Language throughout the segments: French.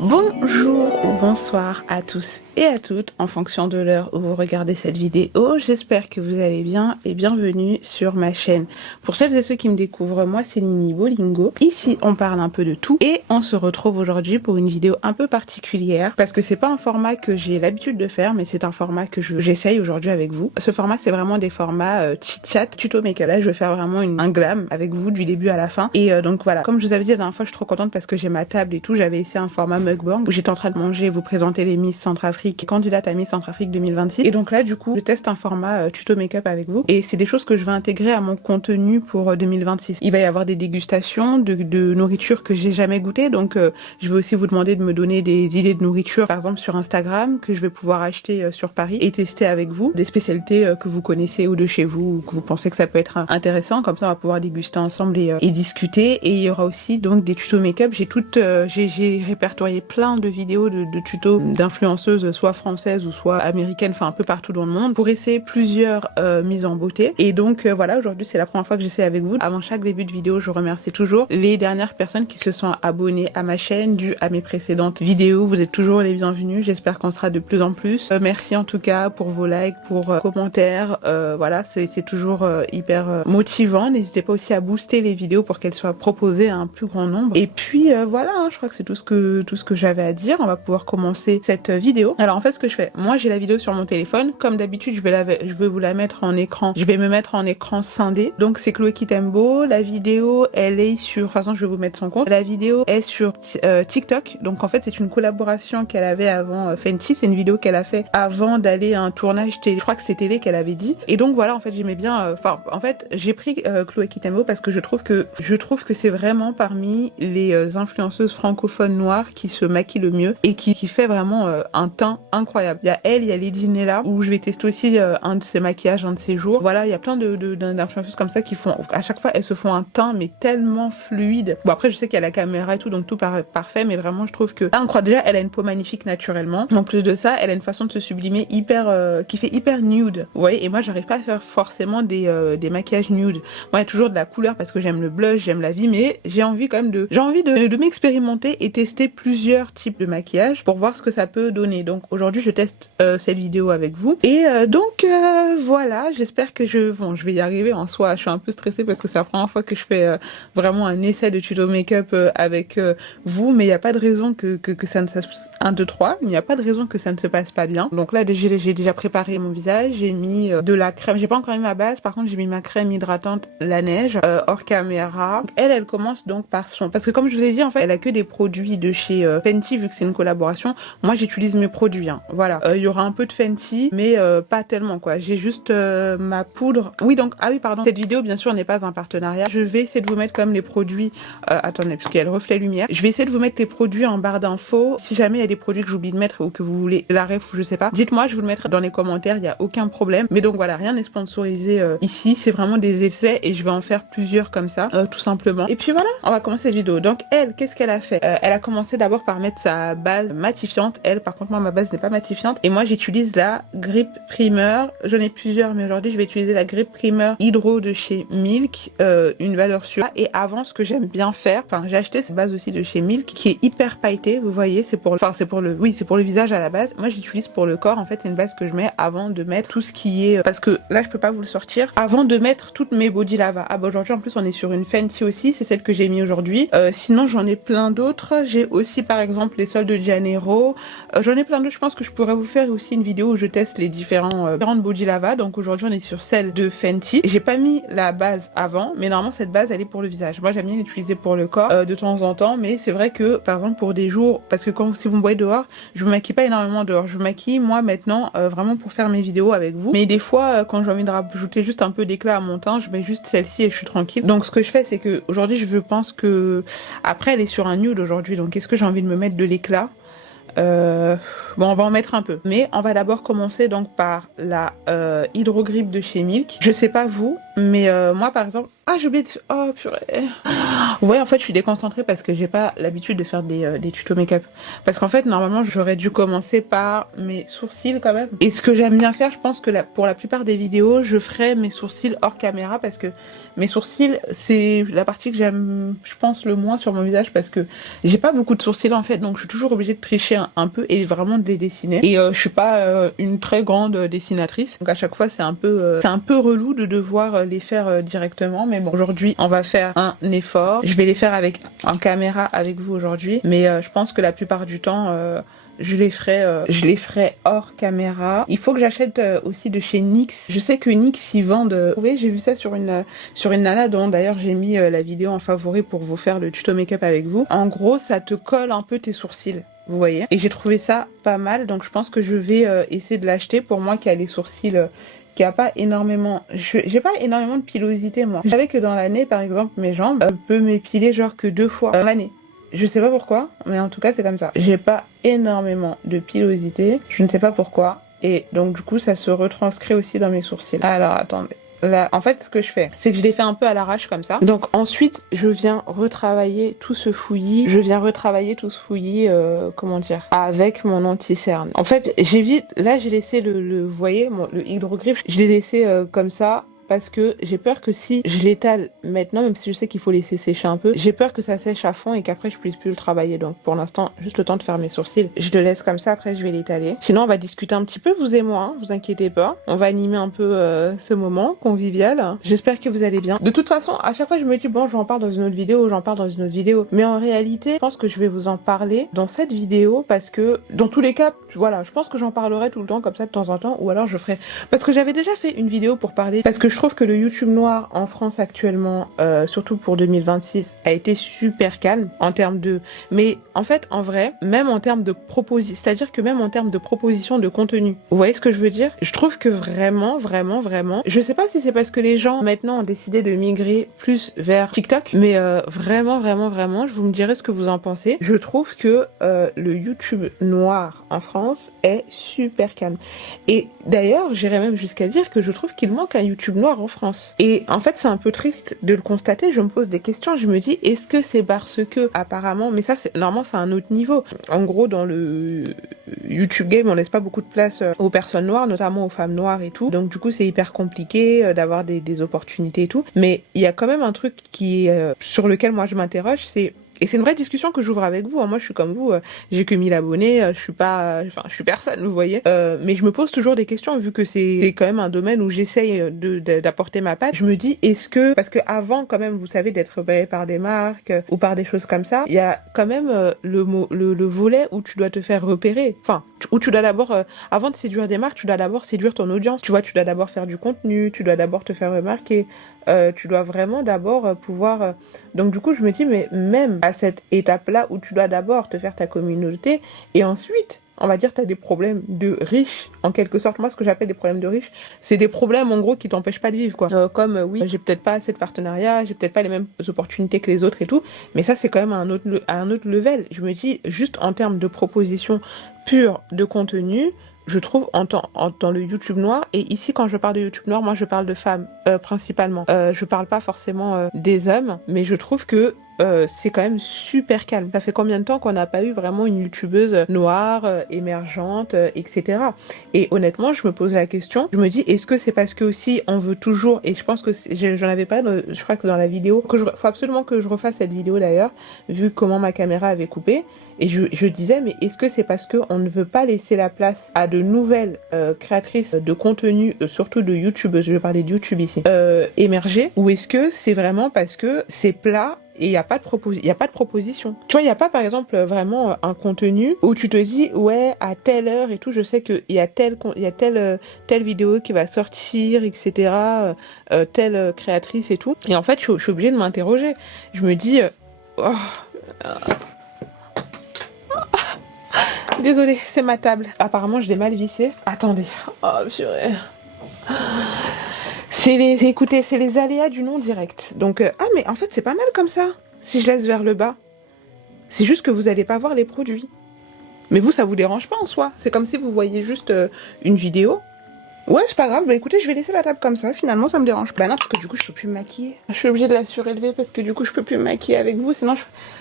Bonjour ou bonsoir à tous et à toutes en fonction de l'heure où vous regardez cette vidéo. J'espère que vous allez bien et bienvenue sur ma chaîne. Pour celles et ceux qui me découvrent, moi c'est Nini Bolingo. Ici on parle un peu de tout et on se retrouve aujourd'hui pour une vidéo un peu particulière parce que c'est pas un format que j'ai l'habitude de faire, mais c'est un format que j'essaye aujourd'hui avec vous. Ce format c'est vraiment des formats chit-chat, tuto make-up. Là je vais faire vraiment un glam avec vous du début à la fin. Et donc voilà, comme je vous avais dit la dernière fois, je suis trop contente parce que j'ai ma table et tout. J'avais essayé un format mukbang où j'étais en train de manger et vous présenter les Miss Centrafrique, candidate à Miss Centrafrique 2026. Et donc là du coup je teste un format tuto make-up avec vous et c'est des choses que je vais intégrer à mon contenu pour 2026. Il va y avoir des dégustations de nourriture que j'ai jamais goûté, donc je vais aussi vous demander de me donner des idées de nourriture par exemple sur Instagram que je vais pouvoir acheter sur Paris et tester avec vous, des spécialités que vous connaissez ou de chez vous ou que vous pensez que ça peut être intéressant, comme ça on va pouvoir déguster ensemble et discuter. Et il y aura aussi donc des tutos make-up. J'ai répertorié plein de vidéos de tutos d'influenceuses soit françaises ou soit américaines, enfin un peu partout dans le monde, pour essayer plusieurs mises en beauté. Et donc voilà, aujourd'hui c'est la première fois que j'essaie avec vous. Avant chaque début de vidéo, je remercie toujours les dernières personnes qui se sont abonnées à ma chaîne dû à mes précédentes vidéos. Vous êtes toujours les bienvenus, j'espère qu'on sera de plus en plus. Merci en tout cas pour vos likes, pour commentaires, voilà, c'est toujours hyper motivant. N'hésitez pas aussi à booster les vidéos pour qu'elles soient proposées à un plus grand nombre. Et puis voilà, je crois que c'est tout ce que j'avais à dire. On va pouvoir commencer cette vidéo. Alors en fait ce que je fais, moi j'ai la vidéo sur mon téléphone, comme d'habitude je vais vous la mettre en écran, je vais me mettre en écran scindé. Donc c'est Chloé Kitembo, la vidéo elle est sur, de toute façon je vais vous mettre son compte, la vidéo est sur TikTok. Donc en fait c'est une collaboration qu'elle avait avant Fenty, c'est une vidéo qu'elle a fait avant d'aller à un tournage télé, je crois que c'est télé qu'elle avait dit. Et donc voilà, en fait j'aimais bien, en fait j'ai pris Chloé Kitembo parce que je trouve que c'est vraiment parmi les influenceuses francophones noires qui se maquillent le mieux et qui fait vraiment un teint incroyable. Il y a elle, il y a Lady Nella où je vais tester aussi un de ses maquillages, un de ses jours. Voilà, il y a plein d'influenceuses comme ça qui font, à chaque fois elles se font un teint mais tellement fluide. Bon après je sais qu'il y a la caméra et tout, donc tout paraît parfait, mais vraiment je trouve que incroyable. Déjà elle a une peau magnifique naturellement. En plus de ça, elle a une façon de se sublimer hyper qui fait hyper nude. Vous voyez, et moi j'arrive pas à faire forcément des maquillages nude. Moi il y a toujours de la couleur parce que j'aime le blush, j'aime la vie, mais j'ai envie quand même de m'expérimenter et tester plusieurs types de maquillage pour voir ce que ça peut donner. Donc aujourd'hui je teste cette vidéo avec vous et donc voilà, j'espère que je vais y arriver. En soi je suis un peu stressée parce que c'est la première fois que je fais vraiment un essai de tuto make-up avec vous, mais il n'y a pas de raison que ça ne se 1, 2, 3, il n'y a pas de raison que ça ne se passe pas bien. Donc là j'ai déjà préparé mon visage, j'ai mis de la crème, j'ai pas encore mis ma base, par contre j'ai mis ma crème hydratante La Neige hors caméra. Elle commence donc par parce que comme je vous ai dit en fait elle a que des produits de chez Fenty vu que c'est une collaboration. Moi j'utilise mes produits hein. Voilà, il y aura un peu de Fenty mais pas tellement quoi. J'ai juste ma poudre. Oui donc ah oui pardon, cette vidéo bien sûr n'est pas un partenariat. Je vais essayer de vous mettre quand même les produits attendez parce qu'il y a le reflet lumière. Je vais essayer de vous mettre les produits en barre d'infos. Si jamais il y a des produits que j'oublie de mettre ou que vous voulez la ref ou je sais pas, dites-moi, je vous le mettrai dans les commentaires, il y a aucun problème. Mais donc voilà, rien n'est sponsorisé ici, c'est vraiment des essais et je vais en faire plusieurs comme ça tout simplement. Et puis voilà, on va commencer cette vidéo. Donc elle, qu'est-ce qu'elle a fait? Elle a commencé d'abord par mettre sa base matifiante. Elle par contre moi ma base n'est pas matifiante et moi j'utilise la Grip Primer. J'en ai plusieurs mais aujourd'hui je vais utiliser la Grip Primer Hydro de chez Milk, une valeur sûre. Et avant ce que j'aime bien faire, enfin j'ai acheté cette base aussi de chez Milk qui est hyper pailletée, vous voyez, c'est pour le visage à la base. Moi j'utilise pour le corps, en fait c'est une base que je mets avant de mettre tout ce qui est, parce que là je peux pas vous le sortir, avant de mettre toutes mes body lava. Ah bah aujourd'hui en plus on est sur une Fenty aussi, c'est celle que j'ai mis aujourd'hui. Sinon j'en ai plein d'autres, j'ai aussi par exemple les sols de Janeiro, j'en ai plein d'autres. Je pense que je pourrais vous faire aussi une vidéo où je teste les différentes body lava. Donc aujourd'hui on est sur celle de Fenty. J'ai pas mis la base avant, mais normalement cette base elle est pour le visage. Moi j'aime bien l'utiliser pour le corps de temps en temps, mais c'est vrai que par exemple pour des jours, parce que si vous me voyez dehors, je me maquille pas énormément dehors, je me maquille moi maintenant vraiment pour faire mes vidéos avec vous. Mais des fois quand j'ai envie de rajouter juste un peu d'éclat à mon teint, je mets juste celle-ci et je suis tranquille. Donc ce que je fais c'est que aujourd'hui je pense que après elle est sur un nude aujourd'hui, donc est-ce que j'ai envie de me mettre de l'éclat? Bon on va en mettre un peu, mais on va d'abord commencer donc par la Hydro Grip de chez Milk. Je sais pas vous, Mais moi par exemple, ah j'ai oublié de... Oh purée. Vous voyez en fait je suis déconcentrée parce que j'ai pas l'habitude de faire des tutos make-up. Parce qu'en fait normalement j'aurais dû commencer par mes sourcils quand même. Et ce que j'aime bien faire, je pense que pour la plupart des vidéos, je ferai mes sourcils hors caméra parce que mes sourcils c'est la partie que j'aime je pense le moins sur mon visage parce que j'ai pas beaucoup de sourcils en fait, donc je suis toujours obligée de tricher un peu et vraiment de les dessiner. Et je suis pas une très grande dessinatrice, donc à chaque fois c'est un peu relou de devoir les faire directement. Mais bon, aujourd'hui on va faire un effort. Je vais les faire avec en caméra avec vous aujourd'hui, mais je pense que la plupart du temps je les ferai hors caméra. Il faut que j'achète aussi de chez NYX. Je sais que NYX ils vendent. Vous voyez, j'ai vu ça sur une nana dont d'ailleurs j'ai mis la vidéo en favori pour vous faire le tuto make-up avec vous. En gros, ça te colle un peu tes sourcils. Vous voyez. Et j'ai trouvé ça pas mal, donc je pense que je vais essayer de l'acheter pour moi qui a les sourcils. Qui a pas énormément, j'ai pas énormément de pilosité moi. Je savais que dans l'année par exemple mes jambes peuvent m'épiler genre que 2 fois dans l'année. Je sais pas pourquoi, mais en tout cas c'est comme ça. J'ai pas énormément de pilosité, je ne sais pas pourquoi, et donc du coup ça se retranscrit aussi dans mes sourcils. Alors attendez. Là, en fait, ce que je fais, c'est que je les fais un peu à l'arrache comme ça. Donc ensuite, je viens retravailler tout ce fouillis. Comment dire, avec mon anti-cerne. En fait, j'évite. Là, j'ai laissé vous voyez, le hydrogriffe. Je l'ai laissé comme ça. Parce que j'ai peur que si je l'étale maintenant, même si je sais qu'il faut laisser sécher un peu, j'ai peur que ça sèche à fond et qu'après je puisse plus le travailler. Donc pour l'instant, juste le temps de faire mes sourcils. Je le laisse comme ça, après je vais l'étaler. Sinon on va discuter un petit peu, vous et moi, hein, vous inquiétez pas. On va animer un peu ce moment convivial. J'espère que vous allez bien. De toute façon, à chaque fois je me dis bon, j'en parle dans une autre vidéo, mais en réalité, je pense que je vais vous en parler dans cette vidéo parce que dans tous les cas, voilà, je pense que j'en parlerai tout le temps comme ça de temps en temps, ou alors je ferai... Parce que j'avais déjà fait une vidéo pour parler, parce que je trouve que le YouTube noir en France actuellement, surtout pour 2026, a été super calme en termes de... Mais en fait, en vrai, même en termes de proposition, c'est-à-dire que même en termes de proposition de contenu, vous voyez ce que je veux dire? Je trouve que vraiment, je sais pas si c'est parce que les gens maintenant ont décidé de migrer plus vers TikTok, mais vraiment, je vous me direz ce que vous en pensez. Je trouve que le YouTube noir en France est super calme. Et d'ailleurs, j'irais même jusqu'à dire que je trouve qu'il manque un YouTube noir en France. Et en fait, c'est un peu triste de le constater. Je me pose des questions. Je me dis, est-ce que c'est parce que, apparemment, mais ça, normalement, c'est un autre niveau. En gros, dans le YouTube game, on laisse pas beaucoup de place aux personnes noires, notamment aux femmes noires et tout. Donc, du coup, c'est hyper compliqué d'avoir des opportunités et tout. Mais il y a quand même un truc qui sur lequel moi je m'interroge, et c'est une vraie discussion que j'ouvre avec vous. Moi, je suis comme vous. J'ai que 1000 abonnés. Je suis pas, enfin, je suis personne, vous voyez. Mais je me pose toujours des questions vu que c'est quand même un domaine où j'essaye d'apporter ma patte. Je me dis, est-ce que, parce que avant, quand même, vous savez, d'être repéré par des marques ou par des choses comme ça, il y a quand même le volet où tu dois te faire repérer. Enfin, où tu dois d'abord, avant de séduire des marques, tu dois d'abord séduire ton audience. Tu vois, tu dois d'abord faire du contenu. Tu dois d'abord te faire remarquer. Tu dois vraiment d'abord pouvoir... Donc du coup, je me dis, mais même à cette étape-là où tu dois d'abord te faire ta communauté et ensuite, on va dire, tu as des problèmes de riches, en quelque sorte. Moi, ce que j'appelle des problèmes de riches, c'est des problèmes, en gros, qui t'empêchent pas de vivre, quoi. Oui, j'ai peut-être pas assez de partenariats, j'ai peut-être pas les mêmes opportunités que les autres et tout, mais ça, c'est quand même à un autre level. Je me dis, juste en termes de proposition pure de contenu, je trouve dans le YouTube noir, et ici quand je parle de YouTube noir, moi je parle de femmes principalement. Je parle pas forcément des hommes, mais je trouve que c'est quand même super calme. Ça fait combien de temps qu'on n'a pas eu vraiment une youtubeuse noire, émergente, etc. Et honnêtement, je me pose la question, je me dis, est-ce que c'est parce que aussi on veut toujours, et je pense que j'en avais pas, je crois que dans la vidéo, faut absolument que je refasse cette vidéo d'ailleurs, vu comment ma caméra avait coupé. Et je disais, mais est-ce que c'est parce qu'on ne veut pas laisser la place à de nouvelles créatrices de contenu, surtout de youtubeuses, je vais parler de YouTube ici, émerger, ou est-ce que c'est vraiment parce que c'est plat et il n'y a pas de proposition. Tu vois, il n'y a pas par exemple vraiment un contenu où tu te dis, ouais, à telle heure et tout, je sais qu'il y a telle vidéo qui va sortir, etc., telle créatrice et tout. Et en fait, je suis obligée de m'interroger. Je me dis, désolée, c'est ma table. Apparemment, je l'ai mal vissée. Attendez. Oh, purée. Écoutez, c'est les aléas du non direct. Donc, mais en fait, c'est pas mal comme ça. Si je laisse vers le bas. C'est juste que vous allez pas voir les produits. Mais vous, ça vous dérange pas en soi. C'est comme si vous voyez juste une vidéo. Ouais, c'est pas grave. Bah écoutez, je vais laisser la table comme ça. Finalement, ça me dérange pas. Bah non, parce que du coup, je peux plus me maquiller. Je suis obligée de la surélever parce que du coup, je peux plus me maquiller avec vous. Sinon,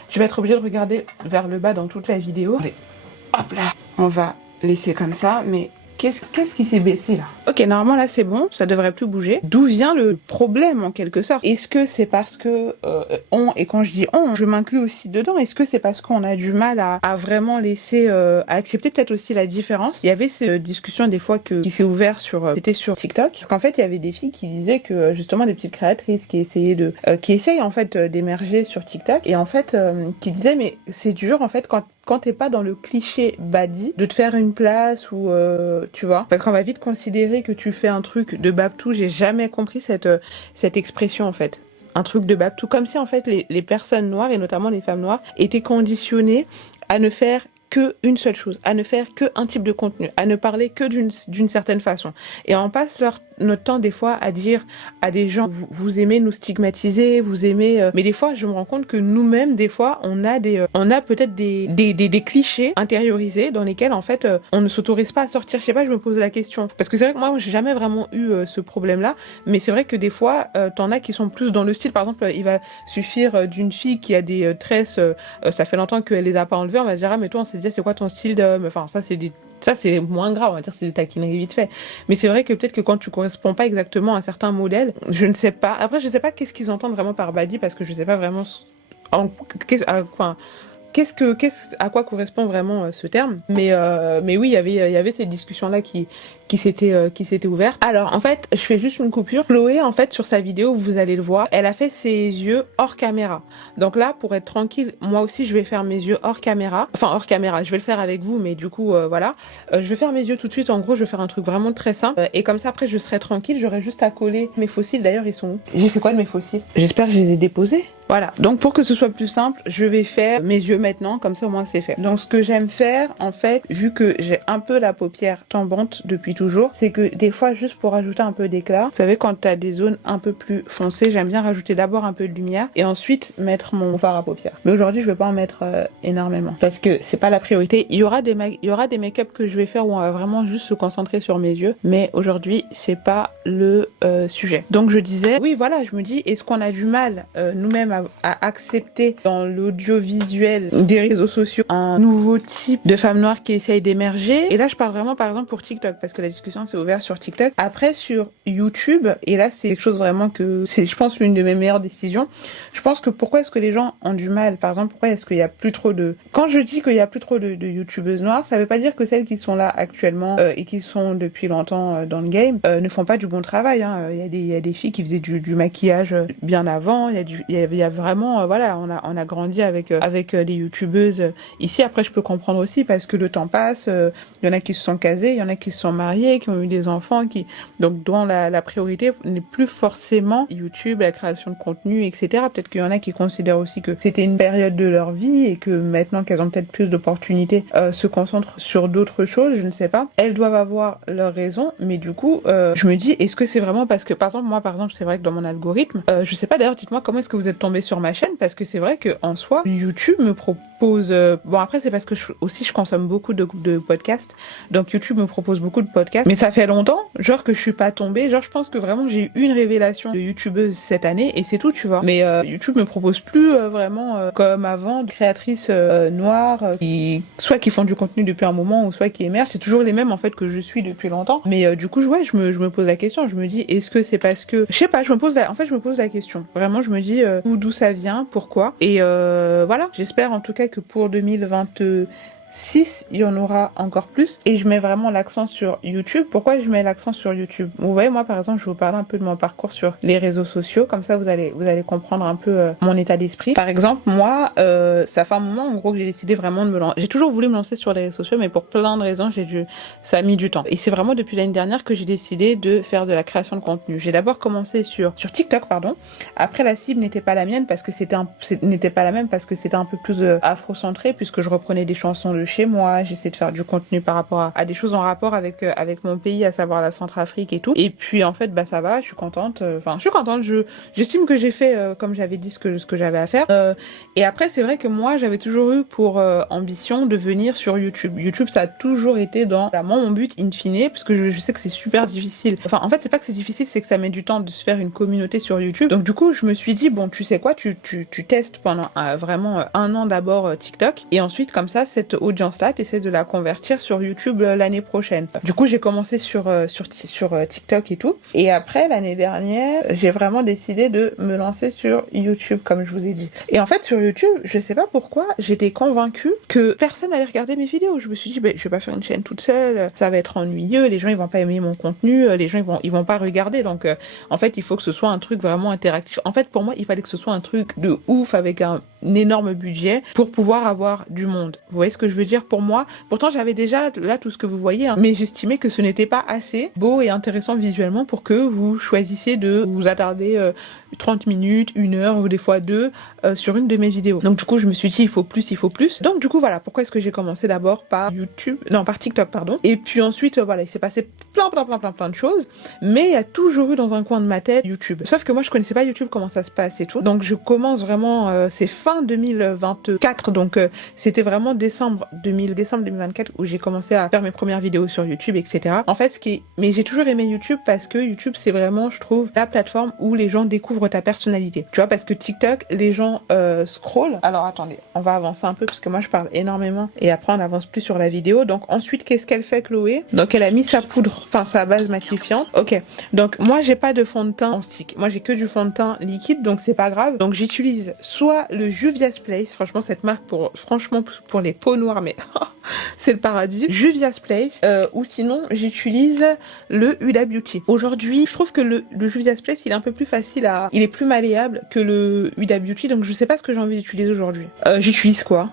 je vais être obligée de regarder vers le bas dans toute la vidéo. Allez, hop là. On va laisser comme ça, mais... Qu'est-ce qui s'est baissé là? Ok, normalement là c'est bon, ça devrait plus bouger. D'où vient le problème en quelque sorte? Est-ce que c'est parce que et quand je dis on, je m'inclus aussi dedans, est-ce que c'est parce qu'on a du mal à vraiment laisser, à accepter peut-être aussi la différence? Il y avait ces discussions des fois qui s'est ouvert c'était sur TikTok, parce qu'en fait il y avait des filles qui disaient que justement des petites créatrices qui essayaient qui essayent en fait d'émerger sur TikTok, et en fait qui disaient mais c'est dur en fait quand t'es pas dans le cliché baddie, de te faire une place ou tu vois, parce qu'on va vite considérer que tu fais un truc de babtou. J'ai jamais compris cette expression en fait, un truc de babtou, comme si en fait les personnes noires et notamment les femmes noires étaient conditionnées à ne faire que une seule chose, à ne faire que un type de contenu, à ne parler que d'une certaine façon. Et on passe notre temps des fois à dire à des gens vous aimez nous stigmatiser, vous aimez mais des fois je me rends compte que nous-mêmes des fois on a peut-être des clichés intériorisés dans lesquels en fait on ne s'autorise pas à sortir. Je sais pas, je me pose la question parce que c'est vrai que moi j'ai jamais vraiment eu ce problème-là, mais c'est vrai que des fois t'en as qui sont plus dans le style. Par exemple, il va suffire d'une fille qui a des tresses, ça fait longtemps qu'elle les a pas enlevées, on va se dire ah mais toi on s'est dit c'est quoi ton style d'homme, enfin ça c'est moins grave, on va dire, c'est des taquineries vite fait. Mais c'est vrai que peut-être que quand tu corresponds pas exactement à certains modèles, je ne sais pas. Après, je sais pas qu'est-ce qu'ils entendent vraiment par baddie, parce que je sais pas vraiment à quoi correspond vraiment ce terme. Mais oui, il y avait cette discussion là qui s'était ouverte. Alors en fait, je fais juste une coupure. Chloé, en fait, sur sa vidéo, vous allez le voir, elle a fait ses yeux hors caméra. Donc là, pour être tranquille, moi aussi je vais faire mes yeux hors caméra. Enfin hors caméra, je vais le faire avec vous, mais du coup voilà. Je vais faire mes yeux tout de suite. En gros, je vais faire un truc vraiment très simple. Et comme ça après je serai tranquille, j'aurai juste à coller mes faux cils. D'ailleurs, ils sont où? J'ai fait quoi de mes faux cils? J'espère que je les ai déposés. Voilà, donc pour que ce soit plus simple, je vais faire mes yeux maintenant, comme ça au moins c'est fait. Donc ce que j'aime faire, en fait, vu que j'ai un peu la paupière tombante depuis toujours, c'est que des fois, juste pour rajouter un peu d'éclat, vous savez, quand t'as des zones un peu plus foncées, j'aime bien rajouter d'abord un peu de lumière et ensuite mettre mon fard à paupières. Mais aujourd'hui, je vais pas en mettre énormément parce que c'est pas la priorité. Il y aura des make-up que je vais faire où on va vraiment juste se concentrer sur mes yeux, mais aujourd'hui, c'est pas le sujet. Donc je disais, oui voilà, je me dis, est-ce qu'on a du mal nous-mêmes à accepter dans l'audiovisuel des réseaux sociaux un nouveau type de femme noire qui essaye d'émerger? Et là je parle vraiment par exemple pour TikTok, parce que la discussion s'est ouverte sur TikTok. Après sur YouTube, et là c'est quelque chose vraiment que c'est, je pense, l'une de mes meilleures décisions. Je pense que pourquoi est-ce que les gens ont du mal, par exemple, pourquoi est-ce qu'il y a plus trop de... Quand je dis qu'il y a plus trop de youtubeuses noires, ça veut pas dire que celles qui sont là actuellement et qui sont depuis longtemps dans le game ne font pas du bon travail, hein. Il y a des filles qui faisaient du maquillage bien avant, il y a vraiment voilà, on a grandi avec les youtubeuses ici. Après je peux comprendre aussi parce que le temps passe, il y en a qui se sont casées, il y en a qui se sont mariés, qui ont eu des enfants, donc dont la priorité n'est plus forcément YouTube, la création de contenu, etc. Peut-être qu'il y en a qui considèrent aussi que c'était une période de leur vie et que maintenant qu'elles ont peut-être plus d'opportunités, se concentrent sur d'autres choses, je ne sais pas. Elles doivent avoir leurs raisons, mais du coup, je me dis, est-ce que c'est vraiment parce que, par exemple, moi, c'est vrai que dans mon algorithme, je sais pas, d'ailleurs, dites-moi comment est-ce que vous êtes tombé sur ma chaîne, parce que c'est vrai que en soi, YouTube me propose, bon après c'est parce que je consomme beaucoup de podcasts, donc YouTube me propose beaucoup de podcasts, mais ça fait longtemps, genre que je suis pas tombée, genre je pense que vraiment j'ai eu une révélation de youtubeuse cette année et c'est tout, tu vois. Mais YouTube me propose plus vraiment comme avant de créatrices noires qui font du contenu depuis un moment ou soit qui émergent. C'est toujours les mêmes en fait que je suis depuis longtemps. Mais du coup ouais, je me pose la question, je me dis est-ce que c'est parce que je sais pas, je me pose la question. Vraiment je me dis d'où ça vient, pourquoi. Et voilà, j'espère en tout cas que pour 2026 il y en aura encore plus, et je mets vraiment l'accent sur YouTube. Pourquoi je mets l'accent sur YouTube? Vous voyez, moi par exemple, je vais vous parler un peu de mon parcours sur les réseaux sociaux, comme ça vous allez comprendre un peu mon état d'esprit. Par exemple, moi ça fait un moment en gros que j'ai décidé vraiment de me lancer. J'ai toujours voulu me lancer sur les réseaux sociaux, mais pour plein de raisons ça a mis du temps. Et c'est vraiment depuis l'année dernière que j'ai décidé de faire de la création de contenu. J'ai d'abord commencé sur TikTok, pardon. Après la cible n'était pas la mienne parce que n'était pas la même parce que c'était un peu plus afro-centré, puisque je reprenais des chansons de chez moi, j'essaie de faire du contenu par rapport à des choses en rapport avec mon pays, à savoir la Centrafrique et tout. Et puis en fait, bah ça va, je suis contente. Enfin, je suis contente. J'estime que j'ai fait, comme j'avais dit, ce que j'avais à faire. Et après, c'est vrai que moi, j'avais toujours eu pour ambition de venir sur YouTube. YouTube, ça a toujours été dans moi mon but in fine, parce que je sais que c'est super difficile. Enfin, en fait, c'est pas que c'est difficile, c'est que ça met du temps de se faire une communauté sur YouTube. Donc du coup, je me suis dit bon, tu sais quoi, tu testes pendant vraiment un an d'abord TikTok, et ensuite comme ça, cette audience-là, t'essaies de la convertir sur YouTube l'année prochaine. Du coup, j'ai commencé sur TikTok et tout, et après l'année dernière, j'ai vraiment décidé de me lancer sur YouTube, comme je vous ai dit. Et en fait, sur YouTube, je sais pas pourquoi, j'étais convaincue que personne allait regarder mes vidéos. Je me suis dit, je vais pas faire une chaîne toute seule, ça va être ennuyeux, les gens ils vont pas aimer mon contenu, les gens ils vont pas regarder. Donc en fait, il faut que ce soit un truc vraiment interactif. En fait, pour moi, il fallait que ce soit un truc de ouf avec un énorme budget pour pouvoir avoir du monde. Vous voyez ce que je veux dire pour moi? Pourtant, j'avais déjà là tout ce que vous voyez, hein, mais j'estimais que ce n'était pas assez beau et intéressant visuellement pour que vous choisissiez de vous attarder 30 minutes, 1 heure ou des fois 2 sur une de mes vidéos. Donc du coup, je me suis dit il faut plus, il faut plus. Donc du coup, voilà pourquoi est-ce que j'ai commencé d'abord par par TikTok, pardon. Et puis ensuite, voilà, il s'est passé plein de choses, mais il y a toujours eu dans un coin de ma tête YouTube. Sauf que moi, je connaissais pas YouTube, comment ça se passe et tout. Donc je commence vraiment, c'est fin 2024, donc c'était vraiment décembre 2024 où j'ai commencé à faire mes premières vidéos sur YouTube, etc. En fait, mais j'ai toujours aimé YouTube parce que YouTube, c'est vraiment, je trouve, la plateforme où les gens découvrent ta personnalité. Tu vois, parce que TikTok, les gens scrollent. Alors attendez, on va avancer un peu parce que moi je parle énormément et après on avance plus sur la vidéo. Donc ensuite, qu'est-ce qu'elle fait, Chloé? Donc elle a mis sa poudre, enfin sa base matifiante. Ok. Donc moi j'ai pas de fond de teint en stick. Moi j'ai que du fond de teint liquide, donc c'est pas grave. Donc j'utilise soit le Juvia's Place, franchement cette marque pour les peaux noires, mais c'est le paradis. Juvia's Place, ou sinon j'utilise le Huda Beauty. Aujourd'hui, je trouve que le Juvia's Place il est un peu plus facile il est plus malléable que le Huda Beauty, donc je sais pas ce que j'ai envie d'utiliser aujourd'hui. J'utilise quoi?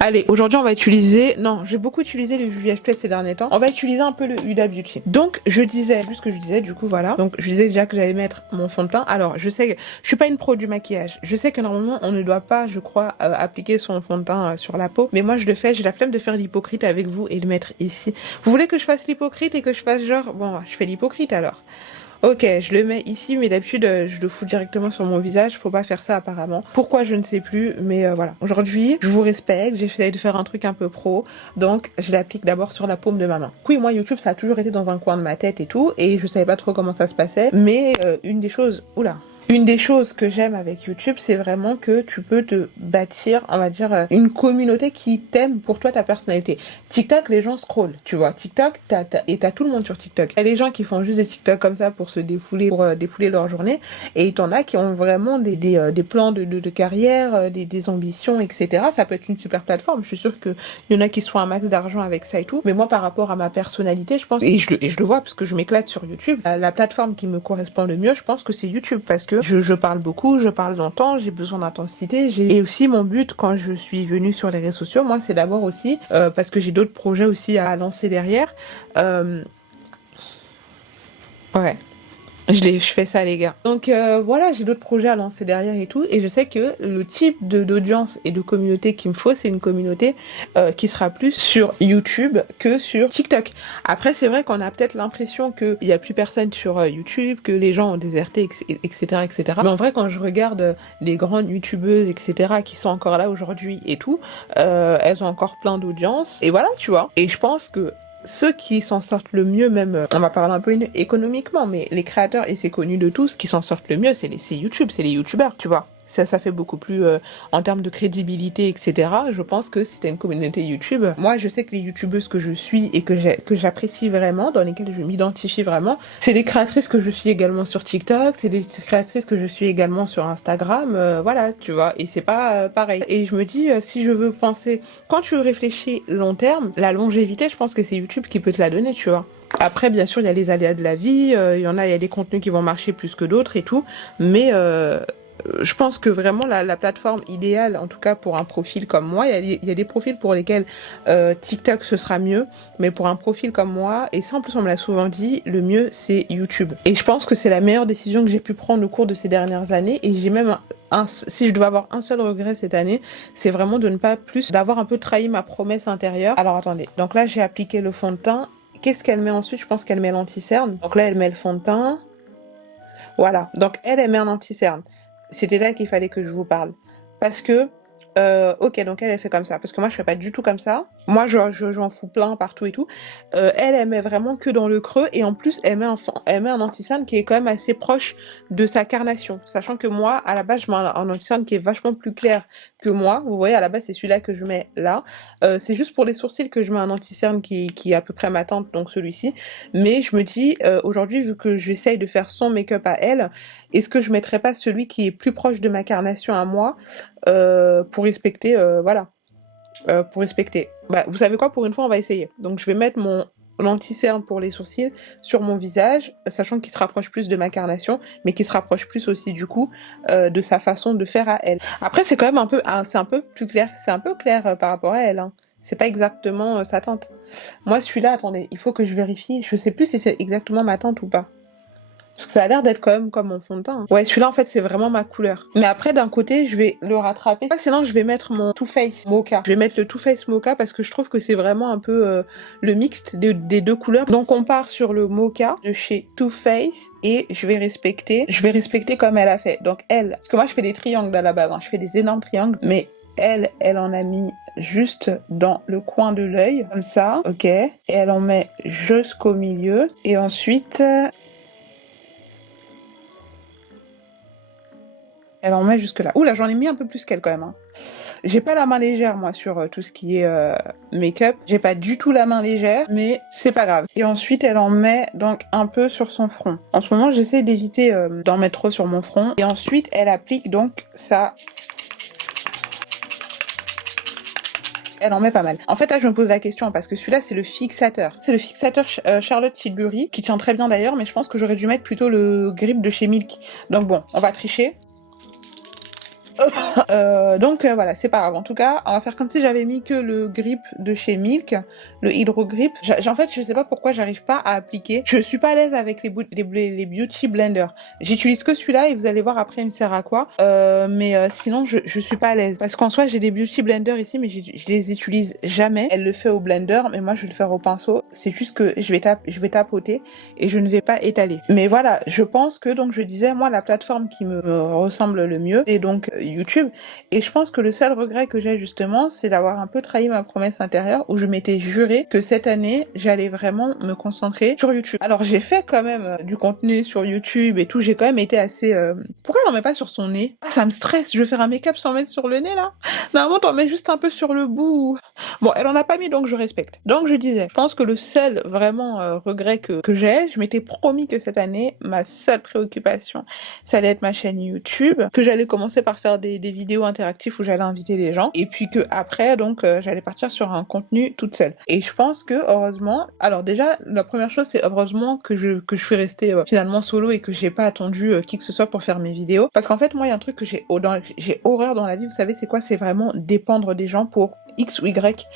Allez, aujourd'hui on va utiliser... Non, j'ai beaucoup utilisé le Juvia's Place ces derniers temps. On va utiliser un peu le Huda Beauty. Donc, je disais, plus que je disais, du coup, voilà. Donc, je disais déjà que j'allais mettre mon fond de teint. Alors, je sais que je suis pas une pro du maquillage. Je sais que normalement, on ne doit pas, je crois, appliquer son fond de teint sur la peau. Mais moi, je le fais. J'ai la flemme de faire l'hypocrite avec vous et le mettre ici. Vous voulez que je fasse l'hypocrite et que je fasse genre... Bon, je fais l'hypocrite alors. Ok, je le mets ici, mais d'habitude, je le fous directement sur mon visage. Faut pas faire ça apparemment. Pourquoi, je ne sais plus, mais voilà. Aujourd'hui, je vous respecte, j'essaie de faire un truc un peu pro, donc je l'applique d'abord sur la paume de ma main. Oui, moi, YouTube, ça a toujours été dans un coin de ma tête et tout, et je savais pas trop comment ça se passait, mais une des choses... Oula. Une des choses que j'aime avec YouTube, c'est vraiment que tu peux te bâtir, on va dire, une communauté qui t'aime pour toi, ta personnalité. TikTok, les gens scrollent, tu vois. TikTok, t'as tout le monde sur TikTok. Il y a des gens qui font juste des TikTok comme ça pour se défouler, pour défouler leur journée. Et t'en as qui ont vraiment des plans de carrière, des ambitions, etc. Ça peut être une super plateforme. Je suis sûre qu'il y en a qui sont un max d'argent avec ça et tout. Mais moi, par rapport à ma personnalité, je pense, et je le vois parce que je m'éclate sur YouTube, la plateforme qui me correspond le mieux, je pense que c'est YouTube, parce que je parle beaucoup, je parle longtemps, j'ai besoin d'intensité. Et aussi mon but quand je suis venue sur les réseaux sociaux, moi c'est d'abord aussi, parce que j'ai d'autres projets aussi à lancer derrière. Ouais. Je fais ça les gars. Donc voilà, j'ai d'autres projets à lancer derrière et tout, et je sais que le type d'audience et de communauté qu'il me faut, c'est une communauté qui sera plus sur YouTube que sur TikTok. Après c'est vrai qu'on a peut-être l'impression qu'il y a plus personne sur YouTube, que les gens ont déserté, etc. Mais en vrai quand je regarde les grandes youtubeuses, etc. qui sont encore là aujourd'hui et tout, elles ont encore plein d'audience, et voilà, tu vois. Et je pense que ceux qui s'en sortent le mieux, même, on va parler un peu économiquement, mais les créateurs, et c'est connu de tous, qui s'en sortent le mieux, c'est YouTube, c'est les youtubeurs, tu vois. Ça fait beaucoup plus, en termes de crédibilité, etc. Je pense que c'était une communauté YouTube. Moi, je sais que les youtubeuses que je suis et que j'apprécie vraiment, dans lesquelles je m'identifie vraiment, c'est les créatrices que je suis également sur TikTok, c'est les créatrices que je suis également sur Instagram, voilà, tu vois. Et c'est pas pareil. Et je me dis, si je veux penser, quand tu réfléchis long terme, la longévité, je pense que c'est YouTube qui peut te la donner, tu vois. Après, bien sûr, il y a les aléas de la vie, il y a des contenus qui vont marcher plus que d'autres et tout, mais je pense que vraiment la plateforme idéale, en tout cas pour un profil comme moi, il y a des profils pour lesquels TikTok ce sera mieux, mais pour un profil comme moi, et ça en plus on me l'a souvent dit, le mieux c'est YouTube. Et je pense que c'est la meilleure décision que j'ai pu prendre au cours de ces dernières années, et j'ai même si je dois avoir un seul regret cette année, c'est vraiment de ne pas plus, d'avoir un peu trahi ma promesse intérieure. Alors attendez, donc là j'ai appliqué le fond de teint. Qu'est-ce qu'elle met ensuite? Je pense qu'elle met l'anti-cerne. Donc là elle met le fond de teint. Voilà, donc elle met un anti-cerne. C'était là qu'il fallait que je vous parle. Parce que, ok, donc elle fait comme ça. Parce que moi, je fais pas du tout comme ça. Moi, j'en fous plein partout et tout. Elle met vraiment que dans le creux. Et en plus, elle met un anti-cerne qui est quand même assez proche de sa carnation. Sachant que moi, à la base, je mets un anti-cerne qui est vachement plus clair que moi. Vous voyez, à la base, c'est celui-là que je mets là. C'est juste pour les sourcils que je mets un anti-cerne qui est à peu près ma teinte, donc celui-ci. Mais je me dis, aujourd'hui, vu que j'essaye de faire son make-up à elle, est-ce que je mettrais pas celui qui est plus proche de ma carnation à moi pour respecter, voilà, pour respecter. Bah, vous savez quoi, pour une fois, on va essayer. Donc, je vais mettre mon anti-cerne pour les sourcils sur mon visage, sachant qu'il se rapproche plus de ma carnation, mais qui se rapproche plus aussi, du coup, de sa façon de faire à elle. Après, c'est quand même un peu, c'est un peu plus clair, c'est un peu clair par rapport à elle, hein. C'est pas exactement sa teinte. Moi, celui-là, attendez, il faut que je vérifie. Je sais plus si c'est exactement ma teinte ou pas. Parce que ça a l'air d'être quand même comme mon fond de teint. Ouais, celui-là, en fait, c'est vraiment ma couleur. Mais après, d'un côté, je vais le rattraper. Sinon, je vais mettre mon Too Faced Mocha. Je vais mettre le Too Faced Mocha parce que je trouve que c'est vraiment un peu le mixte des deux couleurs. Donc, on part sur le Mocha de chez Too Faced et je vais respecter comme elle a fait. Donc, elle, parce que moi, je fais des triangles à la base, hein. Je fais des énormes triangles, mais elle en a mis juste dans le coin de l'œil, comme ça, ok. Et elle en met jusqu'au milieu. Et ensuite... elle en met jusque là. Ouh là, j'en ai mis un peu plus qu'elle quand même, hein. J'ai pas la main légère, moi, sur tout ce qui est make-up. J'ai pas du tout la main légère, mais c'est pas grave. Et ensuite, elle en met donc un peu sur son front. En ce moment, j'essaie d'éviter d'en mettre trop sur mon front. Et ensuite, elle applique donc ça. Elle en met pas mal. En fait, là, je me pose la question parce que celui-là, c'est le fixateur. C'est le fixateur Charlotte Tilbury, qui tient très bien d'ailleurs, mais je pense que j'aurais dû mettre plutôt le grip de chez Milk. Donc bon, on va tricher. Donc voilà, c'est pas grave. En tout cas, on va faire comme si j'avais mis que le grip de chez Milk, le Hydro Grip. En fait, je sais pas pourquoi j'arrive pas à appliquer. Je suis pas à l'aise avec les Beauty Blender. J'utilise que celui-là et vous allez voir après il me sert à quoi. Mais sinon, je suis pas à l'aise. Parce qu'en soi, j'ai des Beauty Blender ici, mais je les utilise jamais. Elle le fait au blender, mais moi, je vais le faire au pinceau. C'est juste que je vais tapoter et je ne vais pas étaler. Mais voilà, je pense que, donc je disais, moi, la plateforme qui me ressemble le mieux, c'est donc YouTube. Et je pense que le seul regret que j'ai justement, c'est d'avoir un peu trahi ma promesse intérieure où je m'étais juré que cette année, j'allais vraiment me concentrer sur YouTube. Alors j'ai fait quand même du contenu sur YouTube et tout, j'ai quand même été assez... Pourquoi elle en met pas sur son nez? Ah, ça me stresse, je veux faire un make-up sans mettre sur le nez là. Normalement t'en mets juste un peu sur le bout. Bon, elle en a pas mis donc je respecte. Donc je disais, je pense que le seul vraiment regret que j'ai, je m'étais promis que cette année, ma seule préoccupation, ça allait être ma chaîne YouTube, que j'allais commencer par faire des vidéos interactives où j'allais inviter les gens et puis que après donc j'allais partir sur un contenu toute seule. Et je pense que heureusement, alors déjà la première chose c'est heureusement que je suis restée finalement solo et que j'ai pas attendu qui que ce soit pour faire mes vidéos, parce qu'en fait moi il y a un truc que j'ai horreur dans la vie, vous savez c'est quoi? C'est vraiment dépendre des gens pour X ou Y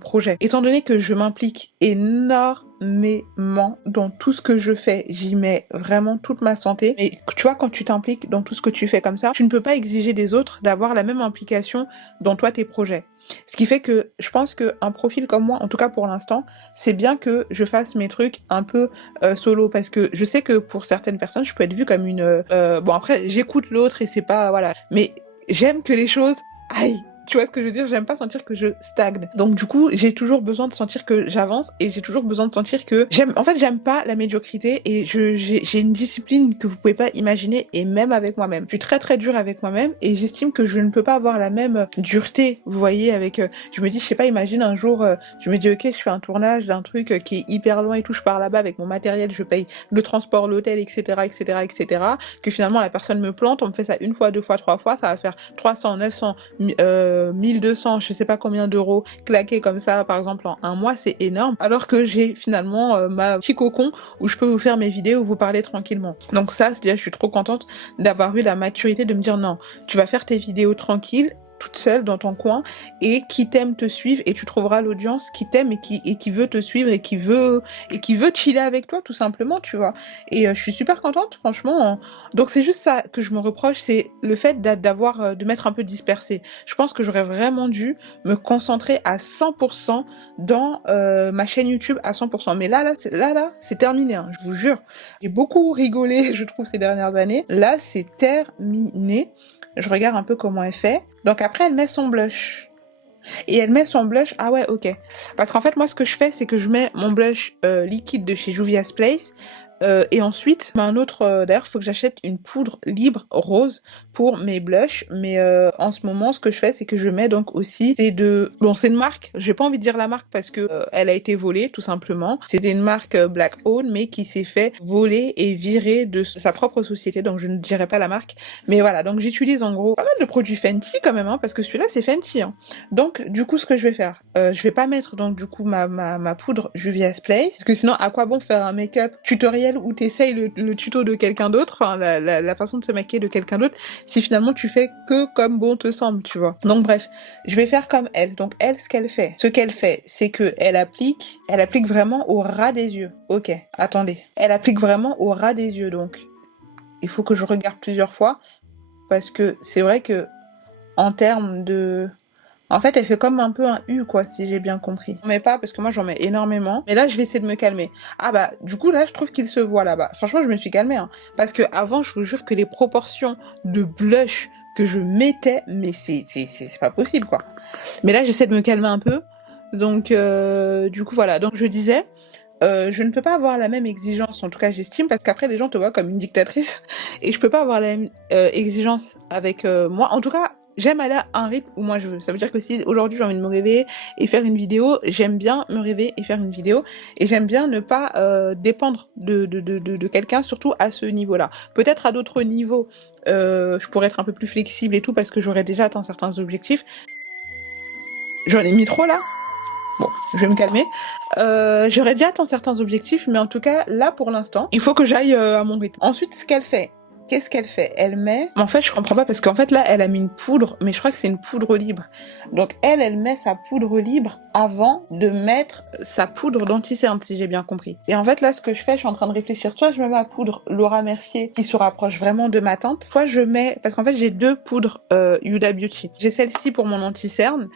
projet. Étant donné que je m'implique énormément dans tout ce que je fais, j'y mets vraiment toute ma santé. Et tu vois, quand tu t'impliques dans tout ce que tu fais comme ça, tu ne peux pas exiger des autres d'avoir la même implication dans toi tes projets. Ce qui fait que je pense qu'un profil comme moi, en tout cas pour l'instant, c'est bien que je fasse mes trucs un peu solo, parce que je sais que pour certaines personnes, je peux être vue comme une... bon après, j'écoute l'autre et c'est pas... Voilà. Mais j'aime que les choses aillent. Tu vois ce que je veux dire? J'aime pas sentir que je stagne. Donc du coup, j'ai toujours besoin de sentir que j'avance et j'ai toujours besoin de sentir que en fait, j'aime pas la médiocrité et j'ai une discipline que vous pouvez pas imaginer, et même avec moi-même. Je suis très très dure avec moi-même et j'estime que je ne peux pas avoir la même dureté, vous voyez, avec... je me dis, je sais pas, imagine un jour, je me dis, ok, je fais un tournage d'un truc qui est hyper loin et tout, je pars là-bas avec mon matériel, je paye le transport, l'hôtel, etc., etc., etc., que finalement la personne me plante, on me fait ça une fois, deux fois, trois fois, ça va faire 300, 900, 1200, je sais pas combien d'euros claqués comme ça, par exemple en un mois, c'est énorme. Alors que j'ai finalement ma petit cocon où je peux vous faire mes vidéos, vous parler tranquillement. Donc ça, c'est-à-dire, je suis trop contente d'avoir eu la maturité de me dire non, tu vas faire tes vidéos tranquilles, toute seule dans ton coin et qui t'aime te suivre, et tu trouveras l'audience qui t'aime et qui veut te suivre et qui veut chiller avec toi tout simplement, tu vois. Et je suis super contente franchement. Donc c'est juste ça que je me reproche, c'est le fait de m'être un peu dispersée. Je pense que j'aurais vraiment dû me concentrer à 100% dans ma chaîne YouTube à 100%. Mais là c'est terminé, hein, je vous jure. J'ai beaucoup rigolé, je trouve, ces dernières années. Là, c'est terminé. Je regarde un peu comment elle fait. Donc après, elle met son blush. Et elle met son blush, ah ouais, ok. Parce qu'en fait, moi, ce que je fais, c'est que je mets mon blush liquide de chez Juvia's Place. Et ensuite, un autre, d'ailleurs, il faut que j'achète une poudre libre rose pour mes blushs. Mais en ce moment, ce que je fais, c'est que je mets donc aussi, bon, c'est une marque, j'ai pas envie de dire la marque parce que elle a été volée, tout simplement. C'était une marque Black Owned, mais qui s'est fait voler et virer de sa propre société, donc je ne dirai pas la marque. Mais voilà, donc j'utilise en gros pas mal de produits Fenty quand même, hein, parce que celui-là, c'est Fenty. Hein. Donc, du coup, ce que je vais faire, je vais pas mettre donc du coup ma poudre Juvia's Place, parce que sinon, à quoi bon faire un make-up tutoriel où t'essayes le tuto de quelqu'un d'autre, enfin la façon de se maquiller de quelqu'un d'autre, si finalement tu fais que comme bon te semble, tu vois. Donc bref, je vais faire comme elle. Donc elle, ce qu'elle fait, c'est que elle applique vraiment au ras des yeux. Ok, attendez. Elle applique vraiment au ras des yeux, donc il faut que je regarde plusieurs fois, parce que c'est vrai que en termes de... En fait, elle fait comme un peu un U, quoi, si j'ai bien compris. J'en mets pas, parce que moi, j'en mets énormément. Mais là, je vais essayer de me calmer. Ah bah, du coup, là, je trouve qu'il se voit là-bas. Franchement, je me suis calmée, hein. Parce que avant, je vous jure que les proportions de blush que je mettais, mais c'est pas possible, quoi. Mais là, j'essaie de me calmer un peu. Donc, du coup, voilà. Donc, je disais... je ne peux pas avoir la même exigence, en tout cas j'estime, parce qu'après les gens te voient comme une dictatrice, et je peux pas avoir la même exigence avec moi. En tout cas, j'aime aller à un rythme où moi je veux. Ça veut dire que si aujourd'hui j'ai envie de me réveiller et faire une vidéo, j'aime bien me réveiller et faire une vidéo, et j'aime bien ne pas dépendre de quelqu'un, surtout à ce niveau-là. Peut-être à d'autres niveaux, je pourrais être un peu plus flexible et tout, parce que j'aurais déjà atteint certains objectifs. J'en ai mis trop là. Bon, je vais me calmer. J'aurais déjà atteint certains objectifs, mais en tout cas, là, pour l'instant, il faut que j'aille à mon rythme. Ensuite, ce qu'elle fait, qu'est-ce qu'elle fait? Elle met... En fait, je comprends pas, parce qu'en fait, là, elle a mis une poudre, mais je crois que c'est une poudre libre. Donc, elle met sa poudre libre avant de mettre sa poudre d'anti-cerne, si j'ai bien compris. Et en fait, là, ce que je fais, je suis en train de réfléchir. Soit je mets ma poudre Laura Mercier, qui se rapproche vraiment de ma teinte, soit je mets... Parce qu'en fait, j'ai deux poudres Huda Beauty. J'ai celle-ci pour mon anti-cerne,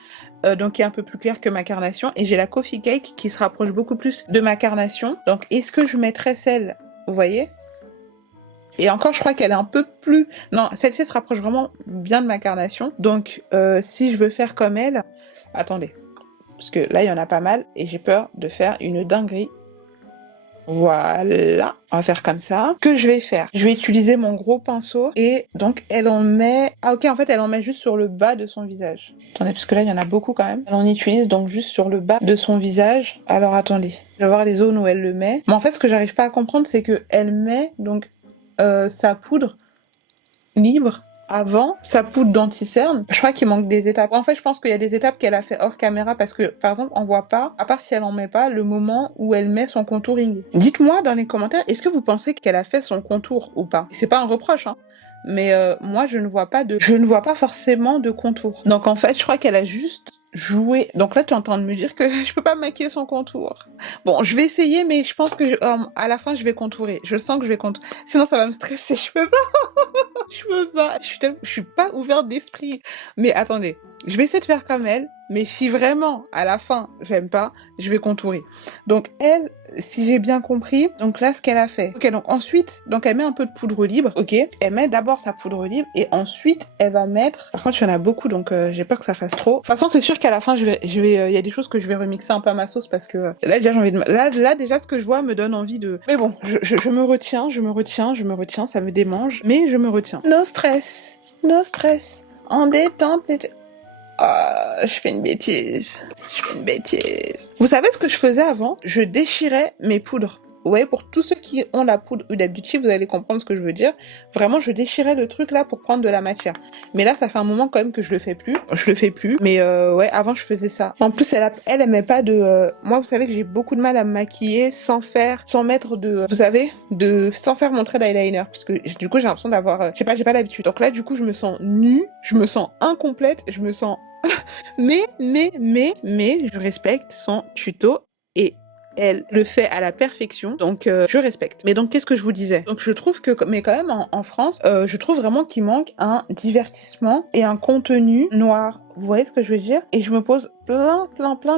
donc qui est un peu plus claire que ma carnation, et j'ai la Coffee Cake qui se rapproche beaucoup plus de ma carnation. Donc est-ce que je mettrais celle, vous voyez, et encore je crois qu'elle est un peu plus, non, celle-ci se rapproche vraiment bien de ma carnation. Donc si je veux faire comme elle, attendez, parce que là il y en a pas mal et j'ai peur de faire une dinguerie. Voilà, on va faire comme ça. Ce que je vais faire, je vais utiliser mon gros pinceau, et donc elle en met... Ah ok, en fait elle en met juste sur le bas de son visage. Attendez, parce que là il y en a beaucoup quand même. Elle en utilise donc juste sur le bas de son visage. Alors attendez, je vais voir les zones où elle le met. Mais en fait ce que j'arrive pas à comprendre, c'est que elle met donc sa poudre libre avant sa poudre d'anti-cerne. Je crois qu'il manque des étapes. En fait, je pense qu'il y a des étapes qu'elle a fait hors caméra, parce que, par exemple, on voit pas, à part si elle en met pas, le moment où elle met son contouring. Dites-moi dans les commentaires, est-ce que vous pensez qu'elle a fait son contour ou pas? C'est pas un reproche, hein. Mais moi, je ne vois pas forcément de contour. Donc en fait, je crois qu'elle a juste joué. Donc là, tu es en train de me dire que je peux pas maquiller son contour. Bon, je vais essayer, mais je pense que à la fin, je vais contourer. Je sens que je vais contourer. Sinon, ça va me stresser. Je peux pas. Je peux pas. Je suis pas ouverte d'esprit. Mais attendez, je vais essayer de faire comme elle. Mais si vraiment, à la fin, j'aime pas, je vais contourer. Donc elle, si j'ai bien compris, donc là, ce qu'elle a fait. Ok, donc ensuite, donc elle met un peu de poudre libre. Ok, elle met d'abord sa poudre libre, et ensuite, elle va mettre... Par contre, il y en a beaucoup, donc j'ai peur que ça fasse trop. De toute façon, c'est sûr qu'à la fin, il y a des choses que je vais remixer un peu à ma sauce, parce que là, déjà, j'ai envie de... Là, déjà, ce que je vois me donne envie de... Mais bon, je me retiens, ça me démange, mais je me retiens. No stress, no stress. En détente, ah, je fais une bêtise. Vous savez ce que je faisais avant? Je déchirais mes poudres. voyez, pour tous ceux qui ont la poudre Huda Beauty, vous allez comprendre ce que je veux dire. Vraiment, je déchirais le truc là pour prendre de la matière. Mais là, ça fait un moment quand même que je le fais plus. Je le fais plus. Mais ouais, avant, je faisais ça. En plus, elle aimait pas de... Moi, vous savez que j'ai beaucoup de mal à me maquiller sans mettre de... Vous savez, sans faire mon trait d'eyeliner. Parce que du coup, j'ai l'impression d'avoir... je sais pas, j'ai pas l'habitude. Donc là, du coup, je me sens nue, je me sens incomplète, je me sens... mais, je respecte son tuto et elle le fait à la perfection, donc je respecte. Mais donc, qu'est-ce que je vous disais? Donc, je trouve que, mais quand même, en France, je trouve vraiment qu'il manque un divertissement et un contenu noir. Vous voyez ce que je veux dire? Et je me pose plein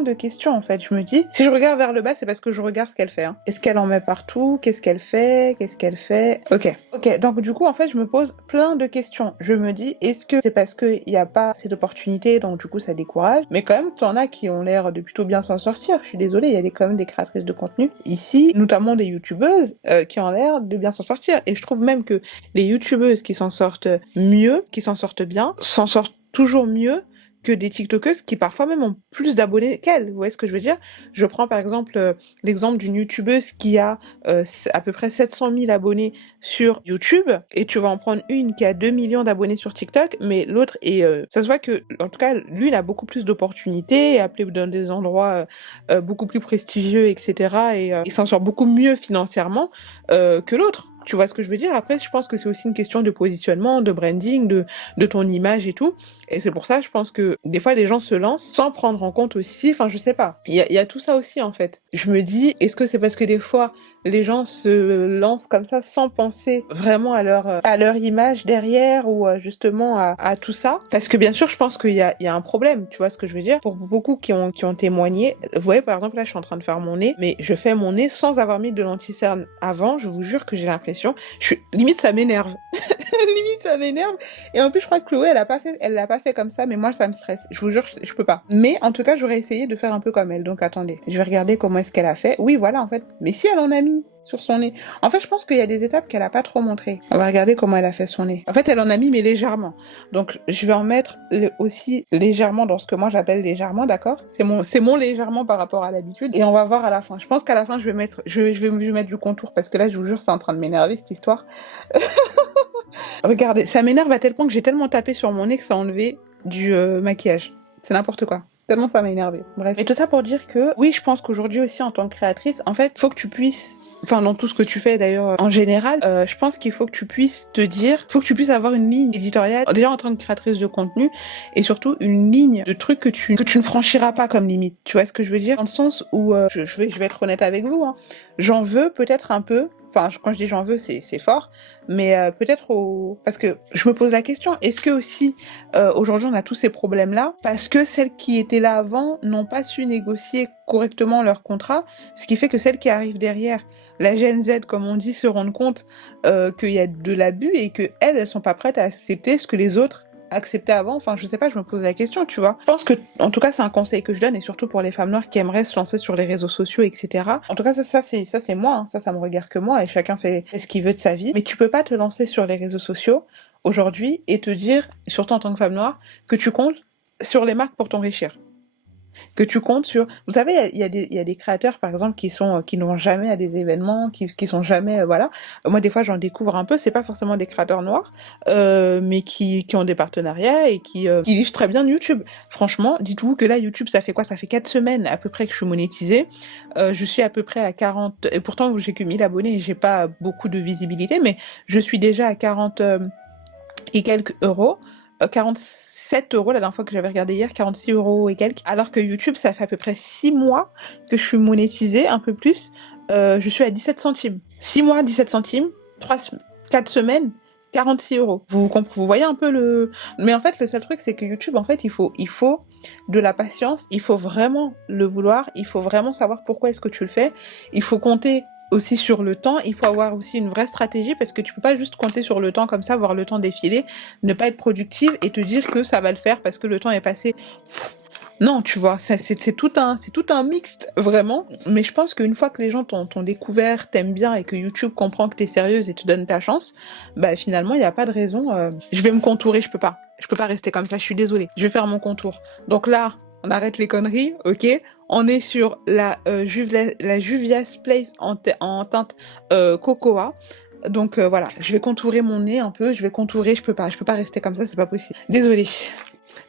de questions, en fait. Je me dis, si je regarde vers le bas, c'est parce que je regarde ce qu'elle fait. Hein. Est-ce qu'elle en met partout? Qu'est-ce qu'elle fait? Ok, donc du coup, en fait, je me pose plein de questions. Je me dis, est-ce que c'est parce qu'il n'y a pas cette opportunité, donc du coup, ça décourage? Mais quand même, t'en as qui ont l'air de plutôt bien s'en sortir. Je suis désolée, il y a quand même des créatrices de contenu ici, notamment des youtubeuses, qui ont l'air de bien s'en sortir. Et je trouve même que les youtubeuses qui s'en sortent mieux, qui s'en sortent bien, s'en sortent toujours mieux que des tiktokeuses qui parfois même ont plus d'abonnés qu'elles. Vous voyez ce que je veux dire? Je prends par exemple l'exemple d'une youtubeuse qui a à peu près 700 000 abonnés sur YouTube, et tu vas en prendre une qui a 2 millions d'abonnés sur TikTok, mais l'autre est... ça se voit que, en tout cas, lui, il a beaucoup plus d'opportunités, est appelé dans des endroits beaucoup plus prestigieux, etc. Et il s'en sort beaucoup mieux financièrement que l'autre. Tu vois ce que je veux dire? Après, je pense que c'est aussi une question de positionnement, de branding, de ton image et tout. Et c'est pour ça, je pense que des fois, les gens se lancent sans prendre en compte aussi, enfin, je sais pas. Il y a tout ça aussi, en fait. Je me dis, est-ce que c'est parce que des fois, les gens se lancent comme ça sans penser vraiment à leur image derrière, ou justement à tout ça? Parce que bien sûr, je pense qu'il y a un problème, tu vois ce que je veux dire? Pour beaucoup qui ont témoigné, vous voyez, par exemple, là, je suis en train de faire mon nez, mais je fais mon nez sans avoir mis de lenticerne avant. Je vous jure que j'ai l'impression, limite ça m'énerve. Limite ça m'énerve. Et en plus, je crois que Chloé, elle l'a pas fait comme ça, mais moi, ça me stresse. Je vous jure, je peux pas. Mais en tout cas, j'aurais essayé de faire un peu comme elle. Donc attendez, je vais regarder comment est-ce qu'elle a fait. Oui, voilà, en fait. Mais si elle en a mis sur son nez. En fait, je pense qu'il y a des étapes qu'elle a pas trop montrées. On va regarder comment elle a fait son nez. En fait, elle en a mis, mais légèrement. Donc, je vais en mettre aussi légèrement dans ce que moi j'appelle légèrement, d'accord? C'est mon légèrement par rapport à l'habitude. Et on va voir à la fin. Je pense qu'à la fin, je vais mettre du contour, parce que là, je vous jure, c'est en train de m'énerver, cette histoire. Regardez, ça m'énerve à tel point que j'ai tellement tapé sur mon nez que ça a enlevé du maquillage. C'est n'importe quoi. Tellement ça m'a énervé. Bref. Et tout ça pour dire que, oui, je pense qu'aujourd'hui aussi, en tant que créatrice, en fait, faut que tu puisses... Enfin, dans tout ce que tu fais d'ailleurs en général, je pense qu'il faut que tu puisses faut que tu puisses avoir une ligne éditoriale, déjà en tant que créatrice de contenu, et surtout une ligne de trucs que tu ne franchiras pas comme limite. Tu vois ce que je veux dire? Dans le sens où, je vais être honnête avec vous, hein, j'en veux peut-être un peu, enfin, quand je dis j'en veux, c'est fort, mais peut-être parce que je me pose la question, est-ce que aussi aujourd'hui on a tous ces problèmes-là parce que celles qui étaient là avant n'ont pas su négocier correctement leur contrat, ce qui fait que celles qui arrivent derrière, la Gen Z, comme on dit, se rendent compte qu'il y a de l'abus, et que elles sont pas prêtes à accepter ce que les autres acceptaient avant. Enfin, je sais pas, je me pose la question, tu vois. Je pense que, en tout cas, c'est un conseil que je donne, et surtout pour les femmes noires qui aimeraient se lancer sur les réseaux sociaux, etc. En tout cas, ça c'est moi, hein. Ça me regarde que moi, et chacun fait ce qu'il veut de sa vie. Mais tu peux pas te lancer sur les réseaux sociaux aujourd'hui et te dire, surtout en tant que femme noire, que tu comptes sur les marques pour t'enrichir. Que tu comptes sur... Vous savez, il y a des créateurs, par exemple, qui n'ont jamais à des événements, qui sont jamais... voilà. Moi, des fois, j'en découvre un peu. C'est pas forcément des créateurs noirs, mais qui ont des partenariats et qui vivent très bien de YouTube. Franchement, dites-vous que là, YouTube, ça fait quoi? Ça fait 4 semaines à peu près que je suis monétisée. Je suis à peu près à 40... Et pourtant, j'ai que 1000 abonnés et j'ai pas beaucoup de visibilité, mais je suis déjà à 40 et quelques euros. 47 euros la dernière fois que j'avais regardé hier, 46 euros et quelques. Alors que YouTube, ça fait à peu près 6 mois que je suis monétisée, un peu plus. Je suis à 17 centimes. 6 mois, 17 centimes. 4 semaines, 46 euros. Vous voyez un peu le... Mais en fait, le seul truc, c'est que YouTube, en fait, il faut de la patience. Il faut vraiment le vouloir. Il faut vraiment savoir pourquoi est-ce que tu le fais. Il faut compter aussi sur le temps, il faut avoir aussi une vraie stratégie, parce que tu peux pas juste compter sur le temps comme ça, voir le temps défiler, ne pas être productive et te dire que ça va le faire parce que le temps est passé. Non, tu vois, c'est tout un mixte, vraiment. Mais je pense qu'une fois que les gens t'ont découvert, t'aiment bien, et que YouTube comprend que t'es sérieuse et te donne ta chance, bah finalement, il n'y a pas de raison. Je vais me contourer, je peux pas rester comme ça, je suis désolée. Je vais faire mon contour. Donc là, On arrête les conneries, ok? On est sur la Juvia's Place en teinte cocoa. Donc voilà, je vais contourer mon nez un peu, je vais contourer, je peux pas rester comme ça, c'est pas possible. Désolée.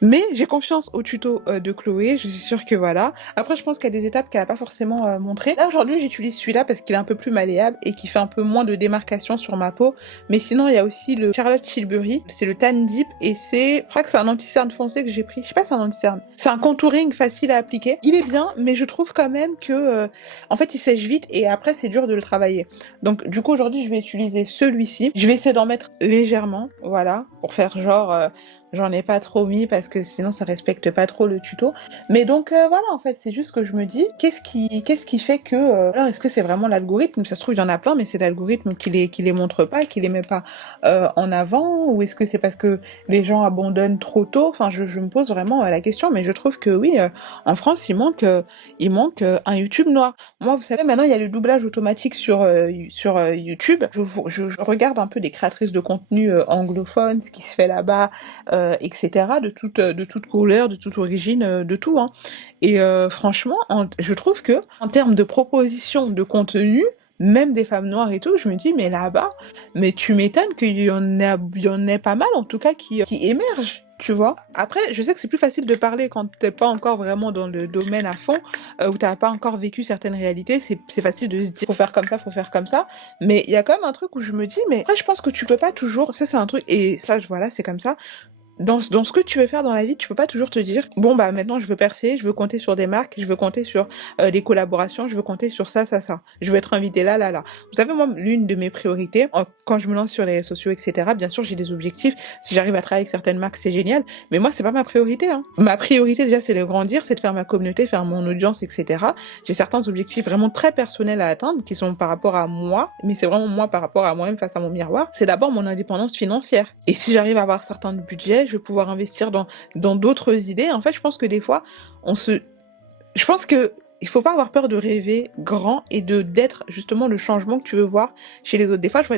Mais j'ai confiance au tuto de Chloé, je suis sûre que voilà. Après, je pense qu'il y a des étapes qu'elle a pas forcément montrées. Là, aujourd'hui, j'utilise celui-là parce qu'il est un peu plus malléable et qui fait un peu moins de démarcation sur ma peau. Mais sinon, il y a aussi le Charlotte Tilbury, c'est le Tan Deep et je crois que c'est un anti-cerne foncé que j'ai pris. Je sais pas si c'est un anti-cerne. C'est un contouring facile à appliquer. Il est bien, mais je trouve quand même que, en fait, il sèche vite et après, c'est dur de le travailler. Donc, du coup, aujourd'hui, je vais utiliser celui-ci. Je vais essayer d'en mettre légèrement, voilà, pour faire genre... j'en ai pas trop mis parce que sinon ça respecte pas trop le tuto. Mais donc voilà, en fait, c'est juste que je me dis, qu'est-ce qui fait que... alors, est-ce que c'est vraiment l'algorithme? Ça se trouve, il y en a plein, mais c'est l'algorithme qui les montre pas, qui les met pas en avant? Ou est-ce que c'est parce que les gens abandonnent trop tôt? Enfin, je me pose vraiment la question, mais je trouve que oui, en France, il manque un YouTube noir. Moi, vous savez, maintenant, il y a le doublage automatique sur YouTube. Je regarde un peu des créatrices de contenu anglophones, ce qui se fait là-bas, etc., de toute couleur, de toute origine, de tout, hein. Et franchement, je trouve que en termes de proposition de contenu, même des femmes noires et tout, je me dis, mais là-bas, mais tu m'étonnes qu'il y en ait pas mal, en tout cas, qui émergent. Tu vois. Après, je sais que c'est plus facile de parler quand t'es pas encore vraiment dans le domaine à fond, où t'as pas encore vécu certaines réalités. C'est facile de se dire, faut faire comme ça, faut faire comme ça. Mais il y a quand même un truc où je me dis, mais après, je pense que tu peux pas toujours, ça c'est un truc, et ça, voilà, c'est comme ça. Dans ce que tu veux faire dans la vie, tu peux pas toujours te dire, bon bah maintenant je veux percer, je veux compter sur des marques, je veux compter sur des collaborations, je veux compter sur ça, ça, ça. Je veux être invitée là, là, là. Vous savez, moi, l'une de mes priorités, quand je me lance sur les réseaux sociaux, etc., bien sûr, j'ai des objectifs. Si j'arrive à travailler avec certaines marques, c'est génial. Mais moi, c'est pas ma priorité, hein. Ma priorité, déjà, c'est de grandir, c'est de faire ma communauté, faire mon audience, etc. J'ai certains objectifs vraiment très personnels à atteindre, qui sont par rapport à moi, mais c'est vraiment moi par rapport à moi-même face à mon miroir. C'est d'abord mon indépendance financière. Et si j'arrive à avoir certains budgets, je vais pouvoir investir dans d'autres idées. En fait, je pense que des fois, je pense que il faut pas avoir peur de rêver grand et d'être justement le changement que tu veux voir chez les autres. Des fois, par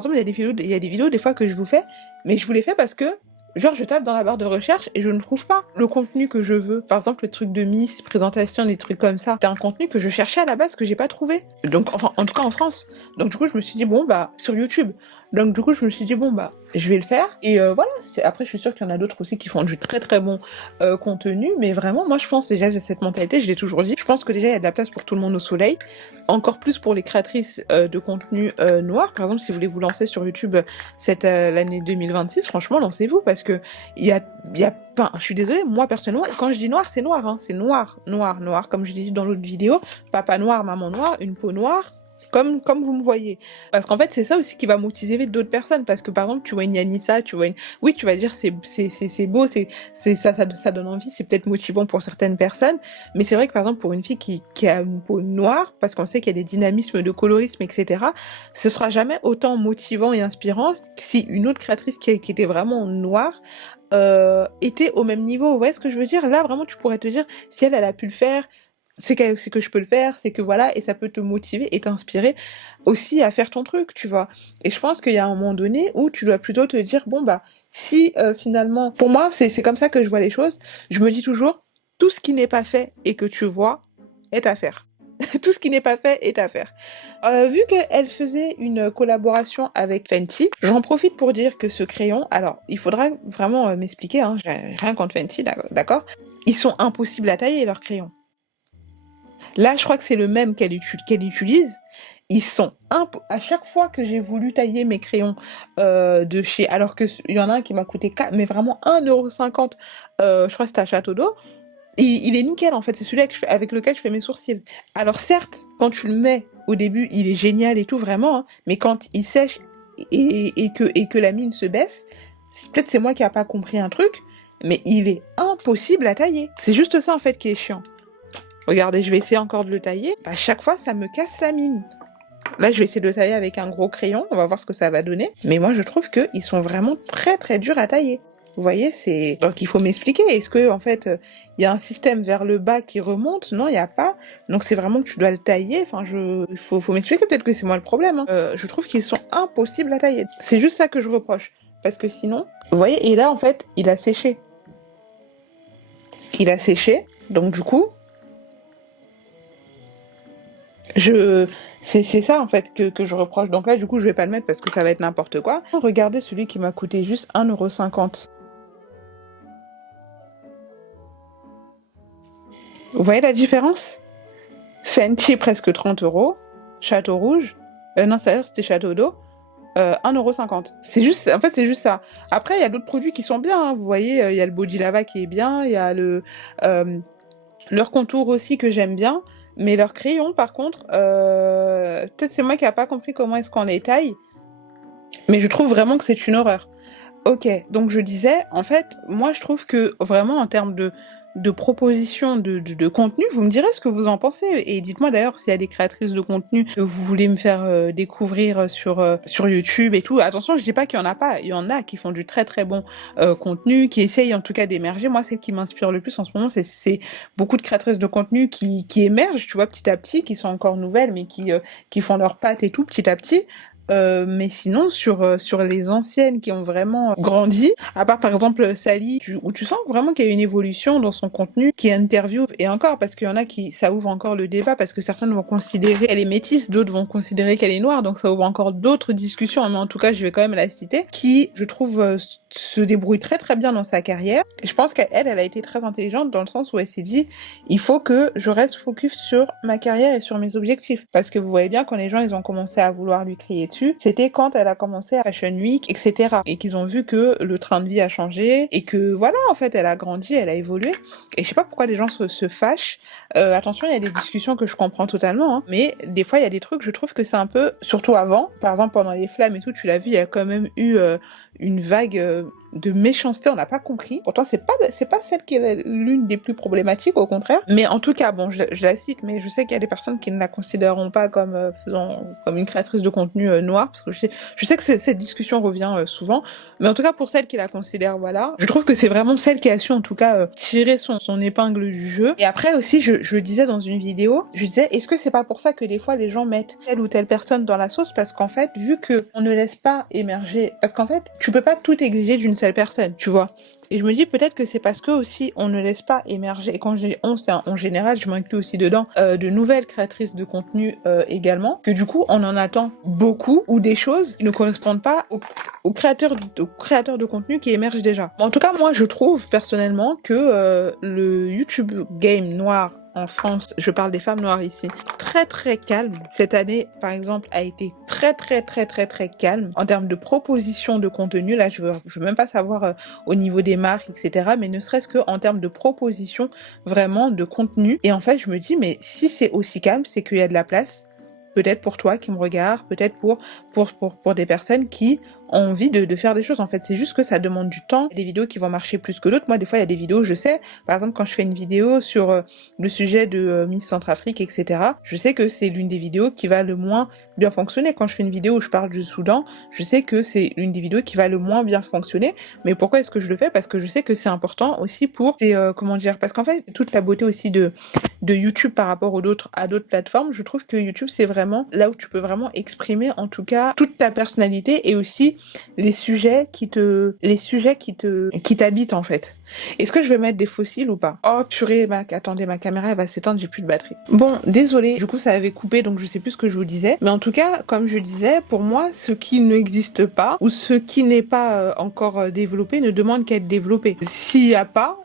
exemple, il y a des vidéos des fois que je vous fais, mais je vous les fais parce que genre, je tape dans la barre de recherche et je ne trouve pas le contenu que je veux. Par exemple, le truc de Miss, présentation, des trucs comme ça. C'est un contenu que je cherchais à la base que j'ai pas trouvé. Donc, enfin, en tout cas en France. Donc, du coup, je me suis dit, bon, bah, sur YouTube. Donc, du coup, je me suis dit, bon, bah, je vais le faire. Et voilà. Après, je suis sûre qu'il y en a d'autres aussi qui font du très très bon contenu. Mais vraiment, moi, je pense déjà, j'ai cette mentalité, je l'ai toujours dit. Je pense que déjà, il y a de la place pour tout le monde au soleil. Encore plus pour les créatrices de contenu noir. Par exemple, si vous voulez vous lancer sur YouTube l'année 2026, franchement, lancez-vous parce que enfin, je suis désolée, moi personnellement, quand je dis noir, c'est noir, hein, c'est noir, noir, noir, comme je l'ai dit dans l'autre vidéo, papa noir, maman noire, une peau noire, comme vous me voyez. Parce qu'en fait, c'est ça aussi qui va motiver d'autres personnes. Parce que par exemple, tu vois une Yanissa, oui, tu vas dire c'est beau, ça donne envie, c'est peut-être motivant pour certaines personnes. Mais c'est vrai que par exemple, pour une fille qui a une peau noire, parce qu'on sait qu'il y a des dynamismes de colorisme, etc., ce sera jamais autant motivant et inspirant si une autre créatrice qui était vraiment noire était au même niveau. Vous voyez ce que je veux dire? Là, vraiment, tu pourrais te dire, si elle a pu le faire, c'est que je peux le faire, c'est que voilà, et ça peut te motiver et t'inspirer aussi à faire ton truc, tu vois. Et je pense qu'il y a un moment donné où tu dois plutôt te dire, bon bah, si finalement, pour moi, c'est comme ça que je vois les choses, je me dis toujours, tout ce qui n'est pas fait et que tu vois est à faire. Tout ce qui n'est pas fait est à faire. Vu qu'elle faisait une collaboration avec Fenty, j'en profite pour dire que ce crayon, alors il faudra vraiment m'expliquer, hein, j'ai rien contre Fenty, d'accord? Ils sont impossibles à tailler leurs crayons. Là, je crois que c'est le même qu'elle utilise. Ils sont à chaque fois que j'ai voulu tailler mes crayons de chez... Alors qu'il y en a un qui m'a coûté mais vraiment 1,50 €, je crois que c'était à Château d'Eau. Il est nickel en fait, c'est celui avec lequel je fais mes sourcils. Alors certes, quand tu le mets au début, il est génial et tout, vraiment, hein, mais quand il sèche et que la mine se baisse, peut-être c'est moi qui n'ai pas compris un truc, mais il est impossible à tailler. C'est juste ça en fait qui est chiant. Regardez, je vais essayer encore de le tailler. À chaque fois, ça me casse la mine. Là, je vais essayer de le tailler avec un gros crayon. On va voir ce que ça va donner. Mais moi, je trouve qu'ils sont vraiment très, très durs à tailler. Vous voyez, donc il faut m'expliquer. Est-ce que, en fait, il y a un système vers le bas qui remonte? Non, il n'y a pas. Donc, c'est vraiment que tu dois le tailler. Enfin, il faut m'expliquer. Peut-être que c'est moi le problème, hein. Je trouve qu'ils sont impossibles à tailler. C'est juste ça que je reproche. Parce que sinon, vous voyez, et là, en fait, il a séché. il a séché. Donc du coup, c'est ça en fait que je reproche. Donc là, du coup, je vais pas le mettre parce que ça va être n'importe quoi. Regardez celui qui m'a coûté juste 1,50 €. Vous voyez la différence? Fenty, presque 30 €. Château Rouge. Non, c'est-à-dire c'était Château d'eau. 1,50 €. C'est juste, en fait, c'est juste ça. Après, il y a d'autres produits qui sont bien, hein. Vous voyez, il y a le Body Lava qui est bien, il y a leur contour aussi que j'aime bien, mais leur crayon, par contre, peut-être c'est moi qui n'ai pas compris comment est-ce qu'on les taille, mais je trouve vraiment que c'est une horreur. Ok, donc je disais, en fait, moi je trouve que vraiment en termes de propositions de contenu, vous me direz ce que vous en pensez. Et dites-moi d'ailleurs s'il y a des créatrices de contenu que vous voulez me faire découvrir sur YouTube et tout. Attention, je dis pas qu'il y en a pas. Il y en a qui font du très très bon contenu, qui essayent en tout cas d'émerger. Moi, celle qui m'inspire le plus en ce moment, c'est beaucoup de créatrices de contenu qui émergent, tu vois, petit à petit, qui sont encore nouvelles, mais qui font leurs pattes et tout petit à petit. Mais sinon, sur les anciennes qui ont vraiment grandi, à part par exemple Sally, où tu sens vraiment qu'il y a une évolution dans son contenu, qui interview, et encore, parce qu'il y en a qui, ça ouvre encore le débat, parce que certaines vont considérer qu'elle est métisse, d'autres vont considérer qu'elle est noire, donc ça ouvre encore d'autres discussions, mais en tout cas, je vais quand même la citer, qui, je trouve, se débrouille très très bien dans sa carrière. Et je pense qu'elle, elle a été très intelligente dans le sens où elle s'est dit, il faut que je reste focus sur ma carrière et sur mes objectifs. Parce que vous voyez bien, quand les gens, ils ont commencé à vouloir lui crier dessus, c'était quand elle a commencé à Fashion Week, etc. Et qu'ils ont vu que le train de vie a changé et que voilà, en fait, elle a grandi, elle a évolué. Et je sais pas pourquoi les gens se fâchent. Attention, il y a des discussions que je comprends totalement, hein, mais des fois, il y a des trucs, je trouve que c'est un peu, surtout avant, par exemple pendant les flammes et tout, tu l'as vu, il y a quand même eu une vague de méchanceté, on n'a pas compris. Pourtant, c'est pas celle qui est l'une des plus problématiques, au contraire. Mais en tout cas, bon, je la cite, mais je sais qu'il y a des personnes qui ne la considéreront pas comme comme une créatrice de contenu noire, parce que je sais que cette discussion revient souvent. Mais en tout cas, pour celle qui la considère, voilà, je trouve que c'est vraiment celle qui a su, en tout cas, tirer son épingle du jeu. Et après aussi, je disais dans une vidéo, je disais, est-ce que c'est pas pour ça que des fois les gens mettent telle ou telle personne dans la sauce, parce qu'en fait, vu que on ne laisse pas émerger, parce qu'en fait, tu peux pas tout exiger d'une seule personne, tu vois. Et je me dis peut-être que c'est parce que aussi on ne laisse pas émerger, et quand j'ai on, c'est en général, je m'inclus aussi dedans, de nouvelles créatrices de contenu également, que du coup on en attend beaucoup, ou des choses qui ne correspondent pas aux créateurs de contenu qui émergent déjà. En tout cas, moi je trouve personnellement que le YouTube game noir en France, je parle des femmes noires ici, très très calme. Cette année, par exemple, a été très très très très très calme en termes de propositions de contenu. Là, je veux même pas savoir au niveau des marques, etc. Mais ne serait-ce que en termes de propositions vraiment de contenu. Et en fait, je me dis, mais si c'est aussi calme, c'est qu'il y a de la place. Peut-être pour toi qui me regarde, peut-être pour des personnes qui ont envie de faire des choses. En fait, c'est juste que ça demande du temps. Il y a des vidéos qui vont marcher plus que d'autres. Moi, des fois, il y a des vidéos, je sais, par exemple, quand je fais une vidéo sur le sujet de Miss Centrafrique, etc., je sais que c'est l'une des vidéos qui va le moins bien fonctionner. Quand je fais une vidéo où je parle du Soudan, je sais que c'est l'une des vidéos qui va le moins bien fonctionner. Mais pourquoi est-ce que je le fais? Parce que je sais que c'est important aussi pour, comment dire, parce qu'en fait, toute la beauté aussi de YouTube par rapport à d'autres plateformes, je trouve que YouTube, c'est vraiment là où tu peux vraiment exprimer, en tout cas, toute ta personnalité et aussi les sujets qui t'habitent, en fait. Est-ce que je vais mettre des fossiles ou pas? Oh purée, attendez, ma caméra elle va s'éteindre, j'ai plus de batterie. Bon, désolé, du coup ça avait coupé, donc je sais plus ce que je vous disais. Mais en tout cas, comme je disais, pour moi, ce qui n'existe pas ou ce qui n'est pas encore développé ne demande qu'à être développé. S'il y a pas,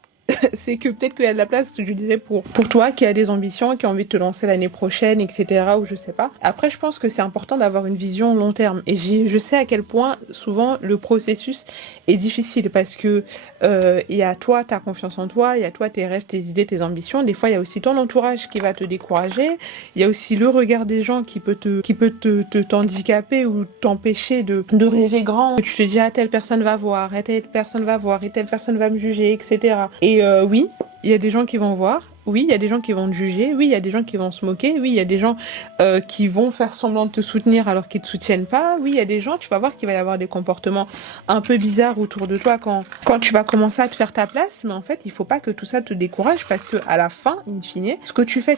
c'est que peut-être qu'il y a de la place, je disais, pour toi qui a des ambitions, qui a envie de te lancer l'année prochaine, etc., ou je sais pas. Après, je pense que c'est important d'avoir une vision long terme. Et je sais à quel point, souvent, le processus est difficile parce que il y a toi, ta confiance en toi, il y a toi, tes rêves, tes idées, tes ambitions. Des fois, il y a aussi ton entourage qui va te décourager. Il y a aussi le regard des gens qui peut t'handicaper ou t'empêcher de rêver grand. Tu te dis, ah, telle personne va voir, et telle personne va voir, et telle personne va me juger, etc. Et oui, il y a des gens qui vont voir, oui, il y a des gens qui vont te juger, oui, il y a des gens qui vont se moquer, oui, il y a des gens qui vont faire semblant de te soutenir alors qu'ils te soutiennent pas, oui, il y a des gens, tu vas voir qu'il va y avoir des comportements un peu bizarres autour de toi quand tu vas commencer à te faire ta place, mais en fait, il faut pas que tout ça te décourage parce que à la fin, in fine, ce que tu fais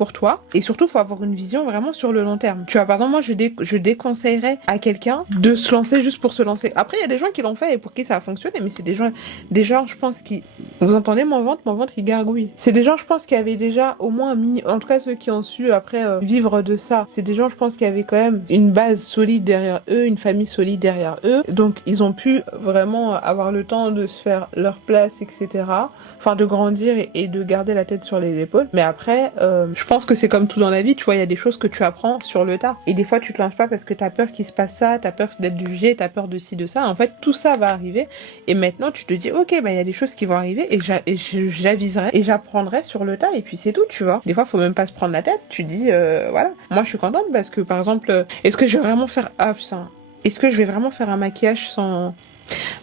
pour toi. Et surtout, faut avoir une vision vraiment sur le long terme. Tu vois, par exemple, moi, je déconseillerais à quelqu'un de se lancer juste pour se lancer. Après, il y a des gens qui l'ont fait et pour qui ça a fonctionné, mais c'est des gens, je pense, qui... Vous entendez mon ventre qui gargouille. C'est des gens, je pense, qui avaient déjà au moins un mini... En tout cas, ceux qui ont su, après, vivre de ça. C'est des gens, je pense, qui avaient quand même une base solide derrière eux, une famille solide derrière eux. Donc, ils ont pu vraiment avoir le temps de se faire leur place, etc. Enfin, de grandir et de garder la tête sur les épaules. Mais après, je pense que c'est comme tout dans la vie, tu vois, il y a des choses que tu apprends sur le tas. Et des fois, tu te lances pas parce que t'as peur qu'il se passe ça, t'as peur d'être jugé, t'as peur de ci, de ça. En fait, tout ça va arriver. Et maintenant, tu te dis, ok, bah, il y a des choses qui vont arriver et j'aviserai et j'apprendrai sur le tas. Et puis, c'est tout, tu vois. Des fois, faut même pas se prendre la tête. Tu dis, voilà. Moi, je suis contente parce que, par exemple, est-ce que je vais vraiment faire, est-ce que je vais vraiment faire un maquillage sans...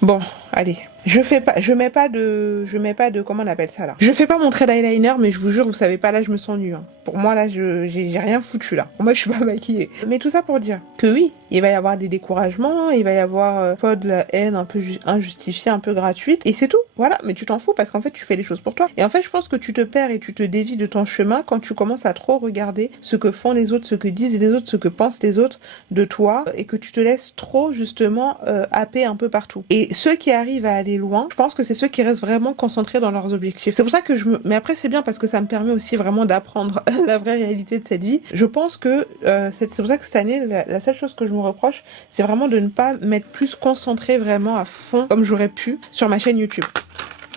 Bon, allez. Je mets pas de, comment on appelle ça là? Je fais pas mon trait d'eyeliner, mais je vous jure, vous savez pas, là, je me sens nue, hein. Pour moi, là, j'ai rien foutu, là. Pour moi, je suis pas maquillée. Mais tout ça pour dire que oui, il va y avoir des découragements, il va y avoir, de la haine un peu injustifiée, un peu gratuite, et c'est tout. Voilà. Mais tu t'en fous parce qu'en fait, tu fais les choses pour toi. Et en fait, je pense que tu te perds et tu te dévies de ton chemin quand tu commences à trop regarder ce que font les autres, ce que disent les autres, ce que pensent les autres de toi, et que tu te laisses trop, justement, happer un peu partout. Et ceux qui arrivent à aller loin, je pense que c'est ceux qui restent vraiment concentrés dans leurs objectifs. C'est pour ça que mais après c'est bien parce que ça me permet aussi vraiment d'apprendre la vraie réalité de cette vie. Je pense que c'est pour ça que cette année, la seule chose que je me reproche, c'est vraiment de ne pas m'être plus concentrée vraiment à fond comme j'aurais pu sur ma chaîne YouTube.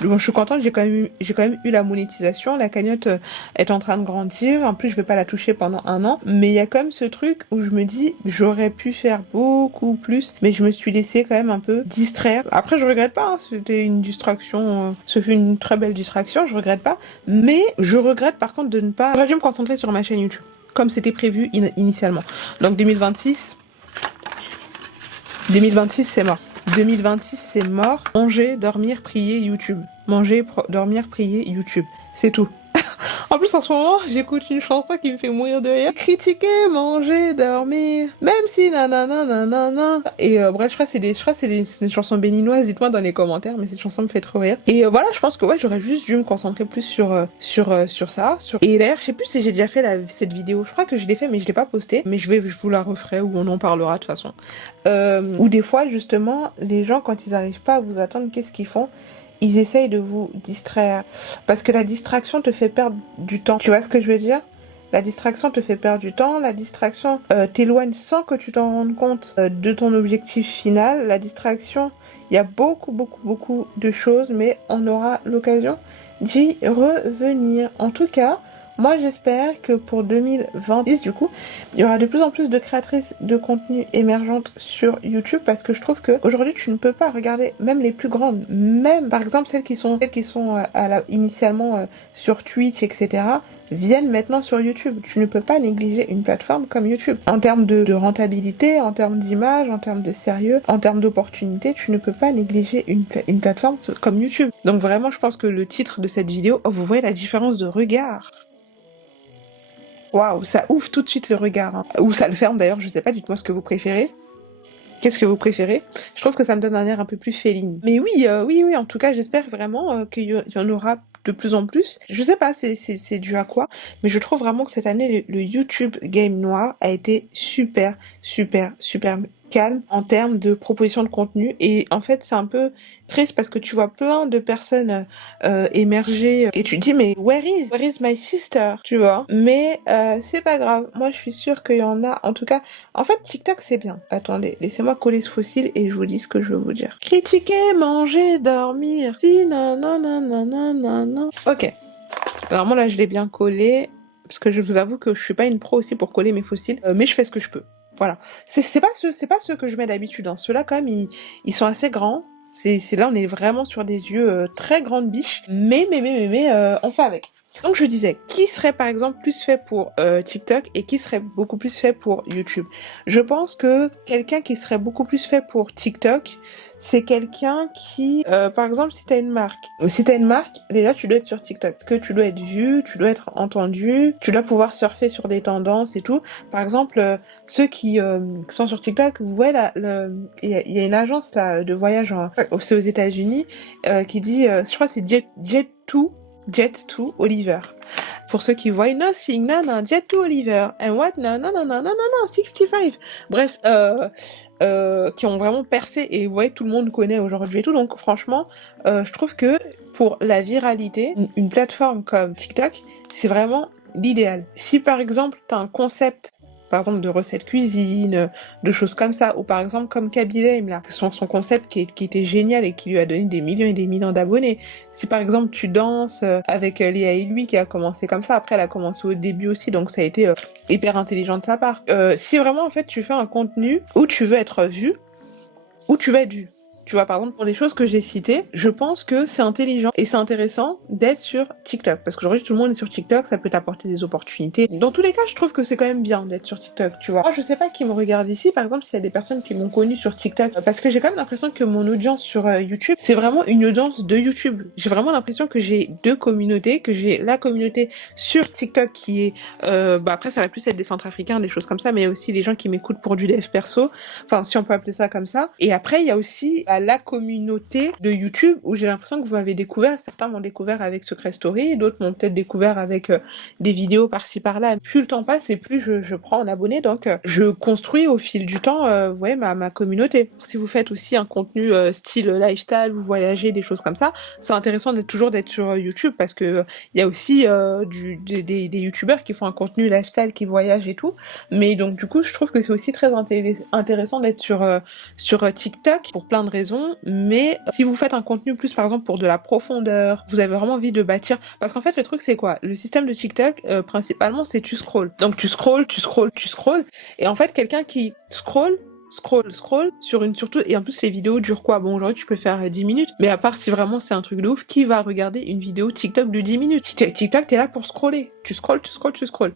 Bon, je suis contente, j'ai quand même eu la monétisation, la cagnotte est en train de grandir, en plus je vais pas la toucher pendant 1 an, mais il y a quand même ce truc où je me dis j'aurais pu faire beaucoup plus, mais je me suis laissée quand même un peu distraire. Après je regrette pas, hein, c'était une distraction, ce fut une très belle distraction, je regrette pas, mais je regrette par contre de ne pas... J'aurais dû me concentrer sur ma chaîne YouTube, comme c'était prévu initialement. Donc 2026 c'est mort. 2026, c'est mort. Manger, dormir, prier, YouTube. Manger, dormir, prier, YouTube. C'est tout. En plus, en ce moment, j'écoute une chanson qui me fait mourir de rire. Critiquer, manger, dormir, même si nanana nanana. Et bref, je crois que c'est des chansons béninoises. Dites-moi dans les commentaires, mais cette chanson me fait trop rire. Et voilà, je pense que ouais, j'aurais juste dû me concentrer plus sur ça. Et d'ailleurs, je sais plus si j'ai déjà fait cette vidéo. Je crois que je l'ai fait, mais je l'ai pas postée. Mais je vous la referai ou on en parlera de toute façon. Ou des fois, justement, les gens quand ils arrivent pas à vous attendre, qu'est-ce qu'ils font? Ils essayent de vous distraire. Parce que la distraction te fait perdre du temps. Tu vois ce que je veux dire? La distraction te fait perdre du temps. La distraction t'éloigne sans que tu t'en rendes compte de ton objectif final. La distraction, il y a beaucoup de choses, mais on aura l'occasion d'y revenir. En tout cas, moi j'espère que pour 2020, du coup, il y aura de plus en plus de créatrices de contenu émergentes sur YouTube parce que je trouve que aujourd'hui tu ne peux pas regarder même les plus grandes, même par exemple celles qui sont initialement sur Twitch, etc. viennent maintenant sur YouTube. Tu ne peux pas négliger une plateforme comme YouTube. En termes de rentabilité, en termes d'image, en termes de sérieux, en termes d'opportunité, tu ne peux pas négliger une plateforme comme YouTube. Donc vraiment, je pense que le titre de cette vidéo, vous voyez la différence de regard. Waouh, ça ouvre tout de suite le regard. Hein. Ou ça le ferme d'ailleurs, je sais pas, dites-moi ce que vous préférez. Qu'est-ce que vous préférez? Je trouve que ça me donne un air un peu plus féline. Mais oui, en tout cas, j'espère vraiment qu'il y en aura de plus en plus. Je sais pas, c'est dû à quoi, mais je trouve vraiment que cette année, le YouTube Game Noir a été super calme en termes de proposition de contenu. Et en fait, c'est un peu triste parce que tu vois plein de personnes émerger et tu te dis mais where is my sister, tu vois. Mais c'est pas grave. Moi, je suis sûre qu'il y en a. En tout cas, en fait, TikTok c'est bien. Attendez, laissez-moi coller ce fossile et je vous dis ce que je veux vous dire. Critiquer, manger, dormir. Si non. Ok. Alors moi là, je l'ai bien collé parce que je vous avoue que je suis pas une pro aussi pour coller mes fossiles, mais je fais ce que je peux. Voilà. C'est pas ceux que je mets d'habitude. Hein. Ceux-là, quand même, ils sont assez grands. C'est là, on est vraiment sur des yeux très grandes biches. Mais, on fait avec. Donc, je disais, qui serait, par exemple, plus fait pour TikTok et qui serait beaucoup plus fait pour YouTube? Je pense que quelqu'un qui serait beaucoup plus fait pour TikTok, c'est quelqu'un qui, par exemple, si t'as une marque, déjà tu dois être sur TikTok, parce que tu dois être vu, tu dois être entendu, tu dois pouvoir surfer sur des tendances et tout. Par exemple, ceux qui sont sur TikTok, vous voyez il y a une agence là de voyage, c'est aux États-Unis, qui dit, je crois que c'est Jet2 Oliver. Pour ceux qui voient Nothing, non, Jet to Oliver, and what, non, 65. Bref, qui ont vraiment percé et vous voyez, tout le monde connaît aujourd'hui et tout. Donc franchement, je trouve que pour la viralité, une plateforme comme TikTok, c'est vraiment l'idéal. Si par exemple, tu as un concept, par exemple de recettes cuisine, de choses comme ça, ou par exemple comme Kaby Lame, là, son concept qui était génial et qui lui a donné des millions et des millions d'abonnés. Si par exemple tu danses avec Léa et lui qui a commencé comme ça, après elle a commencé au début aussi, donc ça a été hyper intelligent de sa part. Si vraiment en fait tu fais un contenu où tu veux être vu, où tu vas être vu. Tu vois, par exemple, pour les choses que j'ai citées, je pense que c'est intelligent et c'est intéressant d'être sur TikTok. Parce qu'aujourd'hui, tout le monde est sur TikTok, ça peut t'apporter des opportunités. Dans tous les cas, je trouve que c'est quand même bien d'être sur TikTok, tu vois. Moi, je sais pas qui me regarde ici, par exemple, s'il y a des personnes qui m'ont connu sur TikTok. Parce que j'ai quand même l'impression que mon audience sur YouTube, c'est vraiment une audience de YouTube. J'ai vraiment l'impression que j'ai deux communautés, que j'ai la communauté sur TikTok qui est... après, ça va plus être des Centrafricains, des choses comme ça, mais aussi les gens qui m'écoutent pour du dev perso. Enfin, si on peut appeler ça comme ça. Et après, il y a aussi la communauté de YouTube où j'ai l'impression que vous m'avez découvert. Certains m'ont découvert avec Secret Story, d'autres m'ont peut-être découvert avec des vidéos par-ci par-là. Plus le temps passe et plus je prends en abonnés, donc je construis au fil du temps ouais, ma communauté. Si vous faites aussi un contenu style lifestyle, vous voyagez, des choses comme ça, c'est intéressant toujours d'être sur YouTube parce que il y a aussi des youtubeurs qui font un contenu lifestyle, qui voyagent et tout. Mais donc du coup, je trouve que c'est aussi très intéressant d'être sur TikTok pour plein de raisons. Mais si vous faites un contenu plus par exemple pour de la profondeur, vous avez vraiment envie de bâtir, parce qu'en fait le truc c'est quoi, le système de TikTok principalement c'est tu scrolls, donc tu scrolls et en fait quelqu'un qui scroll sur une surtout, et en plus les vidéos durent quoi, bon aujourd'hui tu peux faire 10 minutes, mais à part si vraiment c'est un truc de ouf, qui va regarder une vidéo TikTok de 10 minutes? TikTok t'es là pour scroller, tu scrolls,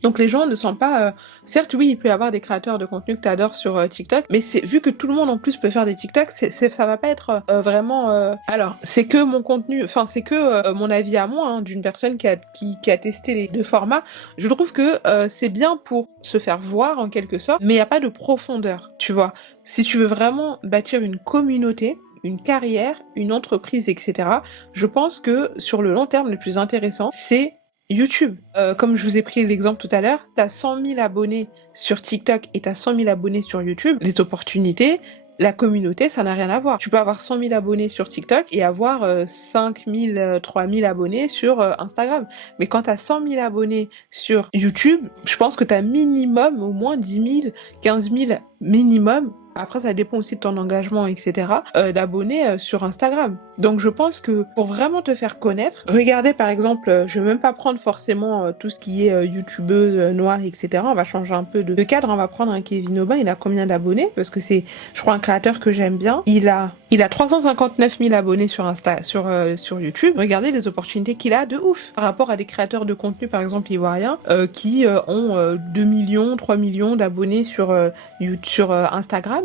donc les gens ne sont pas certes oui il peut y avoir des créateurs de contenu que t'adores sur TikTok, mais c'est vu que tout le monde en plus peut faire des TikTok, ça va pas être vraiment alors c'est que mon contenu, enfin c'est que mon avis à moi, hein, d'une personne qui a testé les deux formats. Je trouve que c'est bien pour se faire voir en quelque sorte, mais il y a pas de profondeur, tu vois. Si tu veux vraiment bâtir une communauté, une carrière, une entreprise, etc., je pense que sur le long terme, le plus intéressant, c'est YouTube. Comme je vous ai pris l'exemple tout à l'heure, t'as 100 000 abonnés sur TikTok et t'as 100 000 abonnés sur YouTube. Les opportunités, la communauté, ça n'a rien à voir. Tu peux avoir 100 000 abonnés sur TikTok et avoir 5 000, 3 000 abonnés sur Instagram. Mais quand t'as 100 000 abonnés sur YouTube, je pense que t'as minimum au moins 10 000, 15 000 minimum. Après, ça dépend aussi de ton engagement, etc., d'abonnés sur Instagram. Donc, je pense que pour vraiment te faire connaître, regardez par exemple, je vais même pas prendre forcément tout ce qui est youtubeuse noire, etc. On va changer un peu de cadre. On va prendre un Kevin Aubin. Il a combien d'abonnés? Parce que c'est, je crois, un créateur que j'aime bien. Il a 359 000 abonnés sur sur YouTube. Regardez les opportunités qu'il a de ouf par rapport à des créateurs de contenu, par exemple ivoiriens, qui ont 2 millions, 3 millions d'abonnés sur Instagram.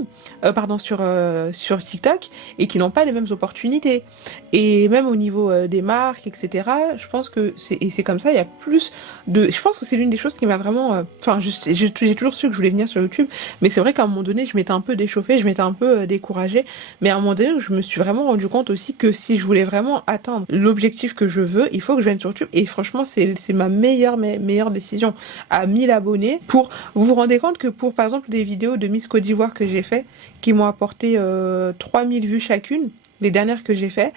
Sur TikTok, et qui n'ont pas les mêmes opportunités. Et même au niveau des marques, etc., je pense que c'est comme ça, il y a plus de... Je pense que c'est l'une des choses qui m'a vraiment... Enfin, j'ai toujours su que je voulais venir sur YouTube, mais c'est vrai qu'à un moment donné, je m'étais un peu déchauffée, je m'étais un peu découragée, mais à un moment donné, je me suis vraiment rendu compte aussi que si je voulais vraiment atteindre l'objectif que je veux, il faut que je vienne sur YouTube, et franchement, c'est ma meilleure décision. À 1000 abonnés, vous vous rendez compte que pour, par exemple, des vidéos de Miss Côte d'Ivoire que j'ai fait, qui m'ont apporté 3000 vues chacune, les dernières que j'ai fait,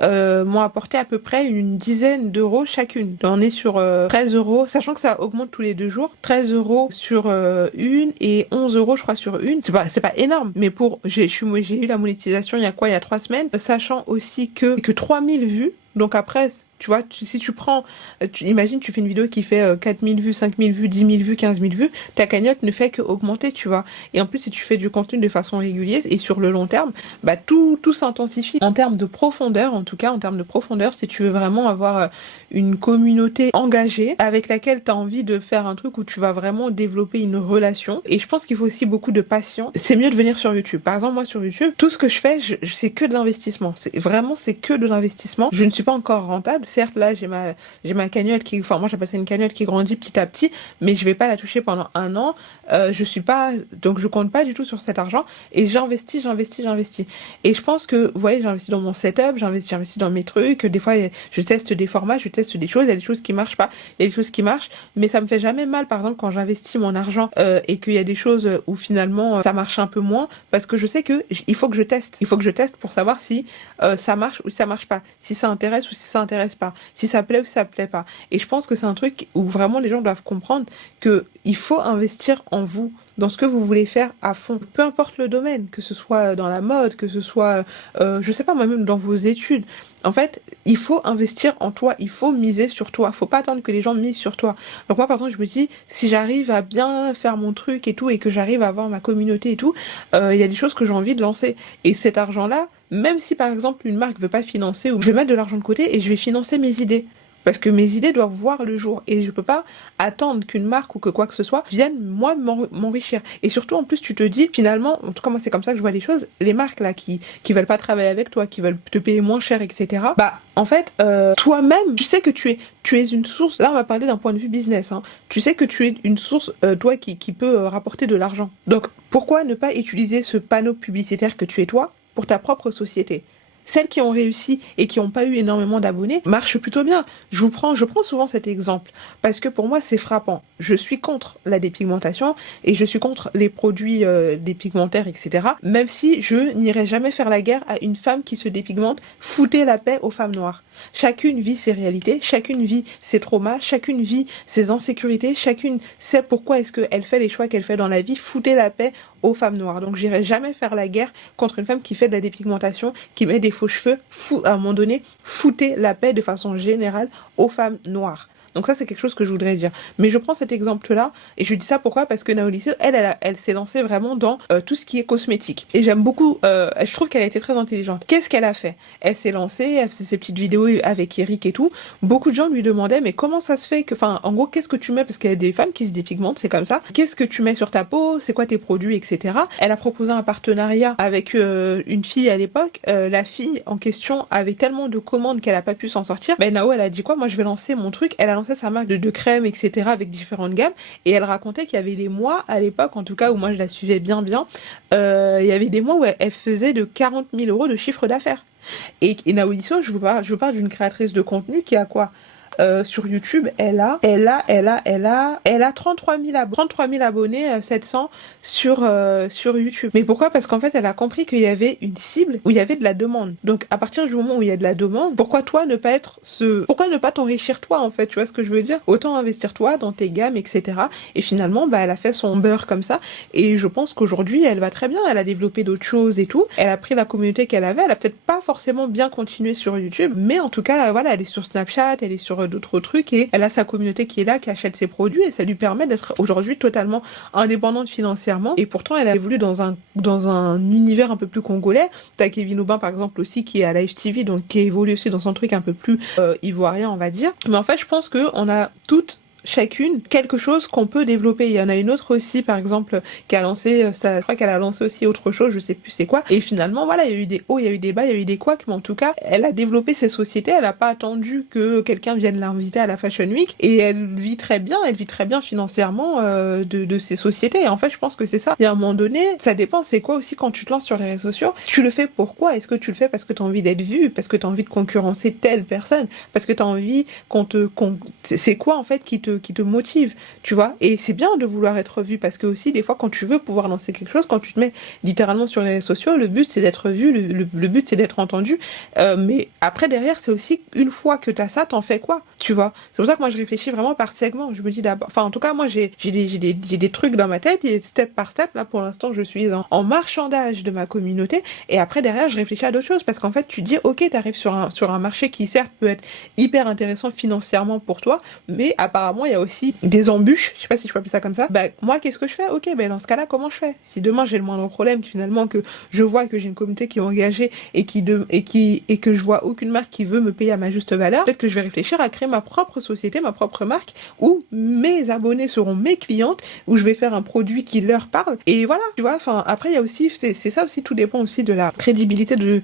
m'ont apporté à peu près une dizaine d'euros chacune. On est sur 13 euros, sachant que ça augmente tous les 2 jours, 13 euros sur une et 11 euros je crois sur une. C'est pas énorme, mais j'ai eu la monétisation il y a 3 semaines, sachant aussi que 3000 vues, donc après... Tu vois, si tu prends, imagine, tu fais une vidéo qui fait 4000 vues, 5000 vues, 10 000 vues, 15 000 vues, ta cagnotte ne fait qu'augmenter, tu vois. Et en plus, si tu fais du contenu de façon régulière et sur le long terme, bah tout s'intensifie. En termes de profondeur, en tout cas, si tu veux vraiment avoir une communauté engagée avec laquelle tu as envie de faire un truc où tu vas vraiment développer une relation. Et je pense qu'il faut aussi beaucoup de patience. C'est mieux de venir sur YouTube. Par exemple, moi sur YouTube, tout ce que je fais, c'est que de l'investissement. C'est que de l'investissement. Je ne suis pas encore rentable. Certes, là, j'ai ma cagnotte qui, enfin, moi, j'appelle ça une cagnotte qui grandit petit à petit, mais je vais pas la toucher pendant un an. Je suis pas, donc je compte pas du tout sur cet argent et j'investis. Et je pense que, vous voyez, j'investis dans mon setup, j'investis dans mes trucs. Des fois, je teste des formats, je teste des choses. Il y a des choses qui marchent pas, il y a des choses qui marchent, mais ça me fait jamais mal, par exemple, quand j'investis mon argent et qu'il y a des choses où finalement ça marche un peu moins, parce que je sais que il faut que je teste. Il faut que je teste pour savoir si ça marche ou si ça marche pas, si ça intéresse ou si ça intéresse pas, si ça plaît ou si ça plaît pas. Et je pense que c'est un truc où vraiment les gens doivent comprendre que il faut investir en vous, dans ce que vous voulez faire à fond. Peu importe le domaine, que ce soit dans la mode, que ce soit, je sais pas moi-même, dans vos études. En fait, il faut investir en toi, il faut miser sur toi. Faut pas attendre que les gens misent sur toi. Donc moi, par exemple, je me dis, si j'arrive à bien faire mon truc et tout, et que j'arrive à avoir ma communauté et tout, il y a des choses que j'ai envie de lancer. Et cet argent-là, même si par exemple une marque veut pas financer, ou je vais mettre de l'argent de côté et je vais financer mes idées. Parce que mes idées doivent voir le jour. Et je peux pas attendre qu'une marque ou que quoi que ce soit vienne, moi, m'enrichir. Et surtout, en plus, tu te dis, finalement, en tout cas, moi, c'est comme ça que je vois les choses, les marques, là, qui veulent pas travailler avec toi, qui veulent te payer moins cher, etc. Bah, en fait, toi-même, tu sais que tu es une source, là, on va parler d'un point de vue business, hein. Tu sais que tu es une source, toi, qui peut rapporter de l'argent. Donc, pourquoi ne pas utiliser ce panneau publicitaire que tu es toi pour ta propre société? Celles qui ont réussi et qui n'ont pas eu énormément d'abonnés marchent plutôt bien. Je prends souvent cet exemple parce que pour moi c'est frappant. Je suis contre la dépigmentation et je suis contre les produits dépigmentaires, etc. Même si je n'irai jamais faire la guerre à une femme qui se dépigmente, foutez la paix aux femmes noires. Chacune vit ses réalités, chacune vit ses traumas, chacune vit ses insécurités, chacune sait pourquoi est-ce qu'elle fait les choix qu'elle fait dans la vie. Foutez la paix aux femmes noires. Donc j'irai jamais faire la guerre contre une femme qui fait de la dépigmentation, qui met des faux cheveux. À un moment donné, foutez la paix de façon générale aux femmes noires. Donc ça, c'est quelque chose que je voudrais dire. Mais je prends cet exemple-là, et je dis ça pourquoi? Parce que Naoli, elle s'est lancée vraiment dans tout ce qui est cosmétique. Et j'aime beaucoup, je trouve qu'elle a été très intelligente. Qu'est-ce qu'elle a fait? Elle s'est lancée, elle faisait ses petites vidéos avec Eric et tout. Beaucoup de gens lui demandaient, mais comment ça se fait que, enfin, en gros, qu'est-ce que tu mets? Parce qu'il y a des femmes qui se dépigmentent, c'est comme ça. Qu'est-ce que tu mets sur ta peau? C'est quoi tes produits, etc. Elle a proposé un partenariat avec une fille à l'époque. La fille en question avait tellement de commandes qu'elle a pas pu s'en sortir. Ben Nao, elle a dit quoi? Moi, je vais lancer mon truc. Elle a lancé sa marque de crème, etc. avec différentes gammes. Et elle racontait qu'il y avait des mois, à l'époque, en tout cas, où moi je la suivais bien, il y avait des mois où elle faisait de 40 000 euros de chiffre d'affaires. Et Naolisso, je vous parle d'une créatrice de contenu qui a quoi? Sur YouTube, elle a 33 000 abonnés, 700 sur YouTube. Mais pourquoi? Parce qu'en fait, elle a compris qu'il y avait une cible où il y avait de la demande. Donc, à partir du moment où il y a de la demande, pourquoi ne pas t'enrichir toi, en fait? Tu vois ce que je veux dire? Autant investir toi dans tes gammes, etc. Et finalement, bah, elle a fait son beurre comme ça. Et je pense qu'aujourd'hui, elle va très bien. Elle a développé d'autres choses et tout. Elle a pris la communauté qu'elle avait. Elle a peut-être pas forcément bien continué sur YouTube, mais en tout cas, voilà, elle est sur Snapchat, elle est sur d'autres trucs et elle a sa communauté qui est là, qui achète ses produits et ça lui permet d'être aujourd'hui totalement indépendante financièrement. Et pourtant, elle a évolué dans un univers un peu plus congolais. T'as Kevin Aubin par exemple aussi qui est à Live TV, donc qui évolue aussi dans son truc un peu plus ivoirien, on va dire. Mais en fait, je pense que on a toutes chacune quelque chose qu'on peut développer. Il y en a une autre aussi, par exemple, qui a lancé ça, je crois qu'elle a lancé aussi autre chose, je sais plus c'est quoi. Et finalement, voilà, il y a eu des hauts, il y a eu des bas, il y a eu des couacs, mais en tout cas, elle a développé ses sociétés, elle a pas attendu que quelqu'un vienne l'inviter à la Fashion Week, et elle vit très bien financièrement de ses sociétés. Et en fait, je pense que c'est ça. Il y a un moment donné, ça dépend, c'est quoi aussi quand tu te lances sur les réseaux sociaux. Tu le fais pourquoi? Est-ce que tu le fais parce que tu as envie d'être vu, parce que tu as envie de concurrencer telle personne, parce que tu as envie c'est quoi en fait qui te motive, tu vois? Et c'est bien de vouloir être vu parce que aussi des fois quand tu veux pouvoir lancer quelque chose, quand tu te mets littéralement sur les réseaux sociaux, le but c'est d'être vu, le but c'est d'être entendu, mais après derrière c'est aussi une fois que t'as ça, t'en fais quoi, tu vois? C'est pour ça que moi je réfléchis vraiment par segment. Je me dis d'abord, enfin en tout cas moi j'ai des trucs dans ma tête, et step par step là pour l'instant je suis en marchandage de ma communauté, et après derrière je réfléchis à d'autres choses parce qu'en fait tu dis ok, t'arrives sur un marché qui certes peut être hyper intéressant financièrement pour toi, mais apparemment il y a aussi des embûches, je sais pas si je peux appeler ça comme ça. Bah moi qu'est-ce que je fais? Ok, ben dans ce cas-là comment je fais? Si demain j'ai le moindre problème, finalement que je vois que j'ai une communauté qui est engagée et que je vois aucune marque qui veut me payer à ma juste valeur, peut-être que je vais réfléchir à créer ma propre société, ma propre marque, où mes abonnés seront mes clientes, où je vais faire un produit qui leur parle. Et voilà, tu vois, enfin après il y a aussi, c'est ça aussi, tout dépend aussi de la crédibilité de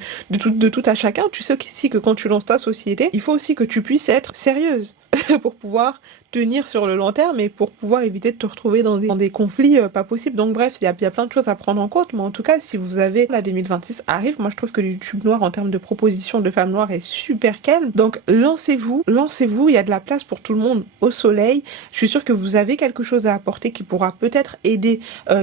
tout à chacun. Tu sais aussi que quand tu lances ta société, il faut aussi que tu puisses être sérieuse pour pouvoir tenir sur le long terme et pour pouvoir éviter de te retrouver dans des conflits pas possibles. Donc bref, il y a plein de choses à prendre en compte, mais en tout cas, si vous avez, la 2026 arrive, moi je trouve que le YouTube noir en termes de propositions de femmes noires est super calme. Donc lancez-vous, il y a de la place pour tout le monde au soleil. Je suis sûre que vous avez quelque chose à apporter qui pourra peut-être aider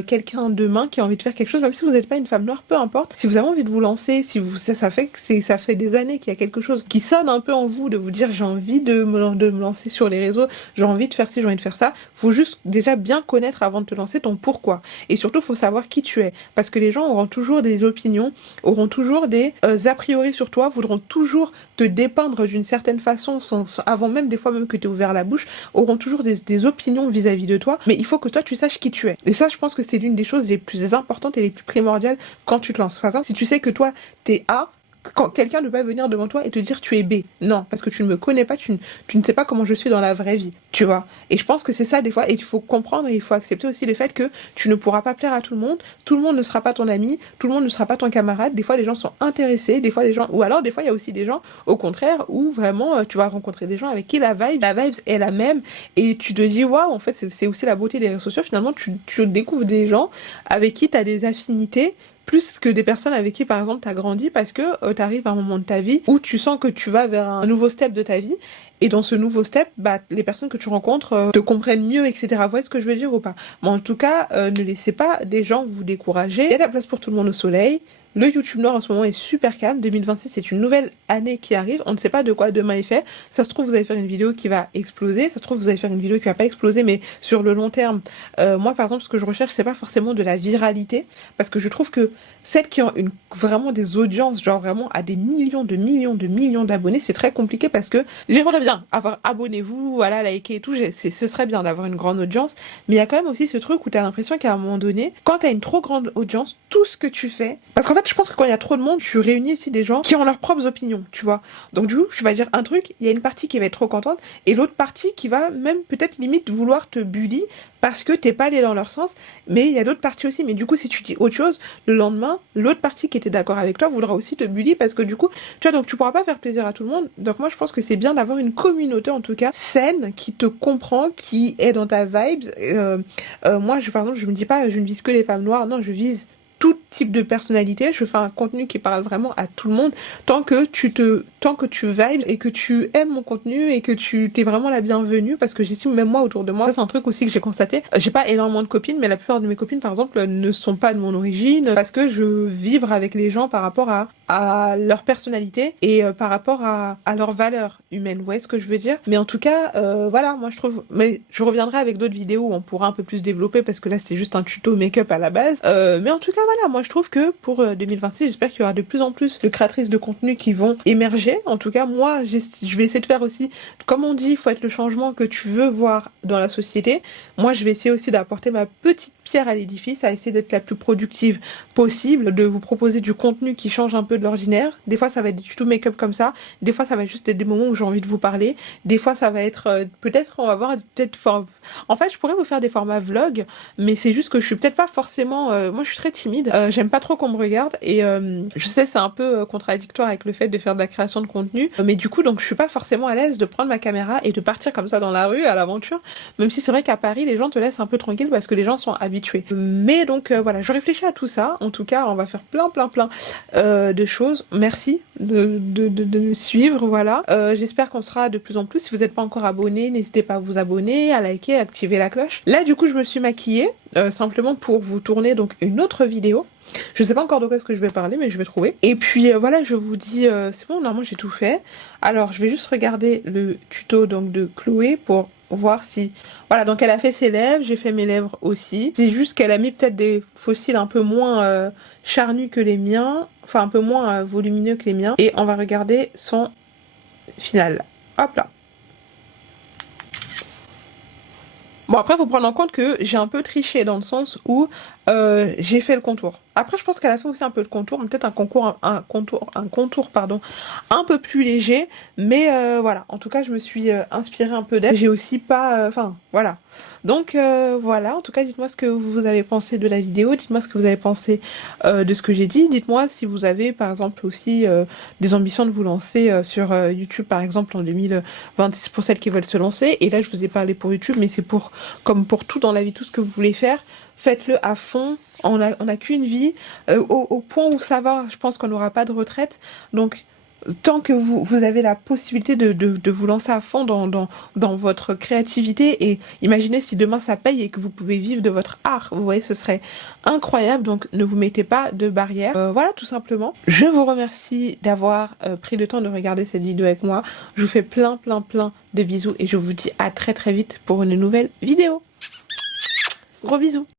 quelqu'un demain qui a envie de faire quelque chose, même si vous n'êtes pas une femme noire, peu importe. Si vous avez envie de vous lancer, si vous ça fait des années qu'il y a quelque chose qui sonne un peu en vous, de vous dire j'ai envie de me lancer sur les réseaux, j'ai envie de faire ci, j'ai envie de faire ça, faut juste déjà bien connaître avant de te lancer ton pourquoi. Et surtout, faut savoir qui tu es. Parce que les gens auront toujours des opinions, auront toujours des a priori sur toi, voudront toujours te dépeindre d'une certaine façon, avant même, des fois même que tu aies ouvert la bouche, auront toujours des opinions vis-à-vis de toi. Mais il faut que toi, tu saches qui tu es. Et ça, je pense que c'est l'une des choses les plus importantes et les plus primordiales quand tu te lances. Par exemple, si tu sais que toi, t'es A, quand quelqu'un ne va venir devant toi et te dire tu es B. Non, parce que tu ne me connais pas, tu ne sais pas comment je suis dans la vraie vie, tu vois. Et je pense que c'est ça des fois, et il faut comprendre et il faut accepter aussi le fait que tu ne pourras pas plaire à tout le monde ne sera pas ton ami, tout le monde ne sera pas ton camarade. Des fois les gens sont intéressés, des fois les gens, ou alors des fois il y a aussi des gens au contraire où vraiment tu vas rencontrer des gens avec qui la vibe est la même et tu te dis waouh, en fait c'est aussi la beauté des réseaux sociaux, finalement tu découvres des gens avec qui tu as des affinités plus que des personnes avec qui, par exemple, t'as grandi parce que t'arrives à un moment de ta vie où tu sens que tu vas vers un nouveau step de ta vie. Et dans ce nouveau step, bah, les personnes que tu rencontres te comprennent mieux, etc. Vous voyez ce que je veux dire ou pas? Mais en tout cas, ne laissez pas des gens vous décourager. Il y a de la place pour tout le monde au soleil. Le YouTube Noir en ce moment est super calme. 2026, c'est une nouvelle année qui arrive. On ne sait pas de quoi demain est fait. Ça se trouve, vous allez faire une vidéo qui va exploser. Ça se trouve, vous allez faire une vidéo qui va pas exploser, mais sur le long terme. Moi, par exemple, ce que je recherche, c'est pas forcément de la viralité. Parce que je trouve que celles qui ont vraiment des audiences, genre vraiment à des millions d'abonnés, c'est très compliqué parce que j'aimerais bien avoir abonnez-vous, voilà, likez et tout. Ce serait bien d'avoir une grande audience. Mais il y a quand même aussi ce truc où tu as l'impression qu'à un moment donné, quand tu as une trop grande audience, tout ce que tu fais, parce qu'en fait, je pense que quand il y a trop de monde, tu réunis aussi des gens qui ont leurs propres opinions, tu vois. Donc du coup, je vais dire un truc, il y a une partie qui va être trop contente et l'autre partie qui va même peut-être limite vouloir te bully parce que t'es pas allé dans leur sens, mais il y a d'autres parties aussi. Mais du coup, si tu dis autre chose, le lendemain, l'autre partie qui était d'accord avec toi voudra aussi te bully parce que du coup, tu vois, donc tu pourras pas faire plaisir à tout le monde. Donc moi, je pense que c'est bien d'avoir une communauté, en tout cas, saine, qui te comprend, qui est dans ta vibe. Moi, par exemple, je me dis pas, je ne vise que les femmes noires. Non, je vise tout type de personnalité, je fais un contenu qui parle vraiment à tout le monde, tant que tu vibes et que tu aimes mon contenu et que tu t'es vraiment la bienvenue, parce que j'estime, même moi autour de moi, c'est un truc aussi que j'ai constaté, j'ai pas énormément de copines, mais la plupart de mes copines par exemple ne sont pas de mon origine, parce que je vibre avec les gens par rapport à leur personnalité et par rapport à leurs valeurs humaines, vous voyez ce que je veux dire? Mais en tout cas, voilà, moi je trouve, mais je reviendrai avec d'autres vidéos où on pourra un peu plus développer, parce que là c'est juste un tuto make-up à la base, mais en tout cas voilà, moi je trouve que pour 2026, j'espère qu'il y aura de plus en plus de créatrices de contenu qui vont émerger. En tout cas, moi, je vais essayer de faire aussi, comme on dit, il faut être le changement que tu veux voir dans la société. Moi, je vais essayer aussi d'apporter ma petite pierre à l'édifice, à essayer d'être la plus productive possible, de vous proposer du contenu qui change un peu de l'ordinaire. Des fois, ça va être des tutos make-up comme ça. Des fois, ça va juste être des moments où j'ai envie de vous parler. Des fois, ça va être, peut-être, on va voir, en fait, je pourrais vous faire des formats vlog, mais c'est juste que je suis peut-être pas forcément, moi, je suis très timide. J'aime pas trop qu'on me regarde et je sais, c'est un peu contradictoire avec le fait de faire de la création de contenu, mais du coup, donc, je suis pas forcément à l'aise de prendre ma caméra et de partir comme ça dans la rue à l'aventure, même si c'est vrai qu'à Paris, les gens te laissent un peu tranquille parce que les gens sont habitués. Mais donc, voilà, je réfléchis à tout ça. En tout cas, on va faire plein de choses. Merci de me suivre, voilà. J'espère qu'on sera de plus en plus. Si vous n'êtes pas encore abonné, n'hésitez pas à vous abonner, à liker, à activer la cloche. Là, du coup, je me suis maquillée, simplement pour vous tourner donc une autre vidéo. Je sais pas encore de quoi est-ce que je vais parler, mais je vais trouver. Et puis voilà, je vous dis, c'est bon, normalement j'ai tout fait. Alors je vais juste regarder le tuto donc de Chloé pour voir si... Voilà, donc elle a fait ses lèvres, j'ai fait mes lèvres aussi. C'est juste qu'elle a mis peut-être des fossiles un peu moins charnus que les miens, enfin un peu moins volumineux que les miens. Et on va regarder son final. Hop là. Bon, après, faut prendre en compte que j'ai un peu triché dans le sens où j'ai fait le contour. Après, je pense qu'elle a fait aussi un peu le contour, peut-être un contour, pardon, un peu plus léger. Mais voilà, en tout cas, je me suis inspirée un peu d'elle. J'ai aussi pas, enfin, voilà. Donc voilà, en tout cas, dites-moi ce que vous avez pensé de la vidéo. Dites-moi ce que vous avez pensé de ce que j'ai dit. Dites-moi si vous avez, par exemple, aussi des ambitions de vous lancer sur YouTube, par exemple, en 2026 pour celles qui veulent se lancer. Et là, je vous ai parlé pour YouTube, mais c'est pour, comme pour tout dans la vie, tout ce que vous voulez faire, faites-le à fond. On a qu'une vie. Au point où ça va, je pense qu'on n'aura pas de retraite. Donc, tant que vous avez la possibilité de vous lancer à fond dans votre créativité, et imaginez si demain ça paye et que vous pouvez vivre de votre art, vous voyez, ce serait incroyable. Donc ne vous mettez pas de barrière. Voilà, tout simplement. Je vous remercie d'avoir pris le temps de regarder cette vidéo avec moi. Je vous fais plein de bisous et je vous dis à très vite pour une nouvelle vidéo. Gros bisous.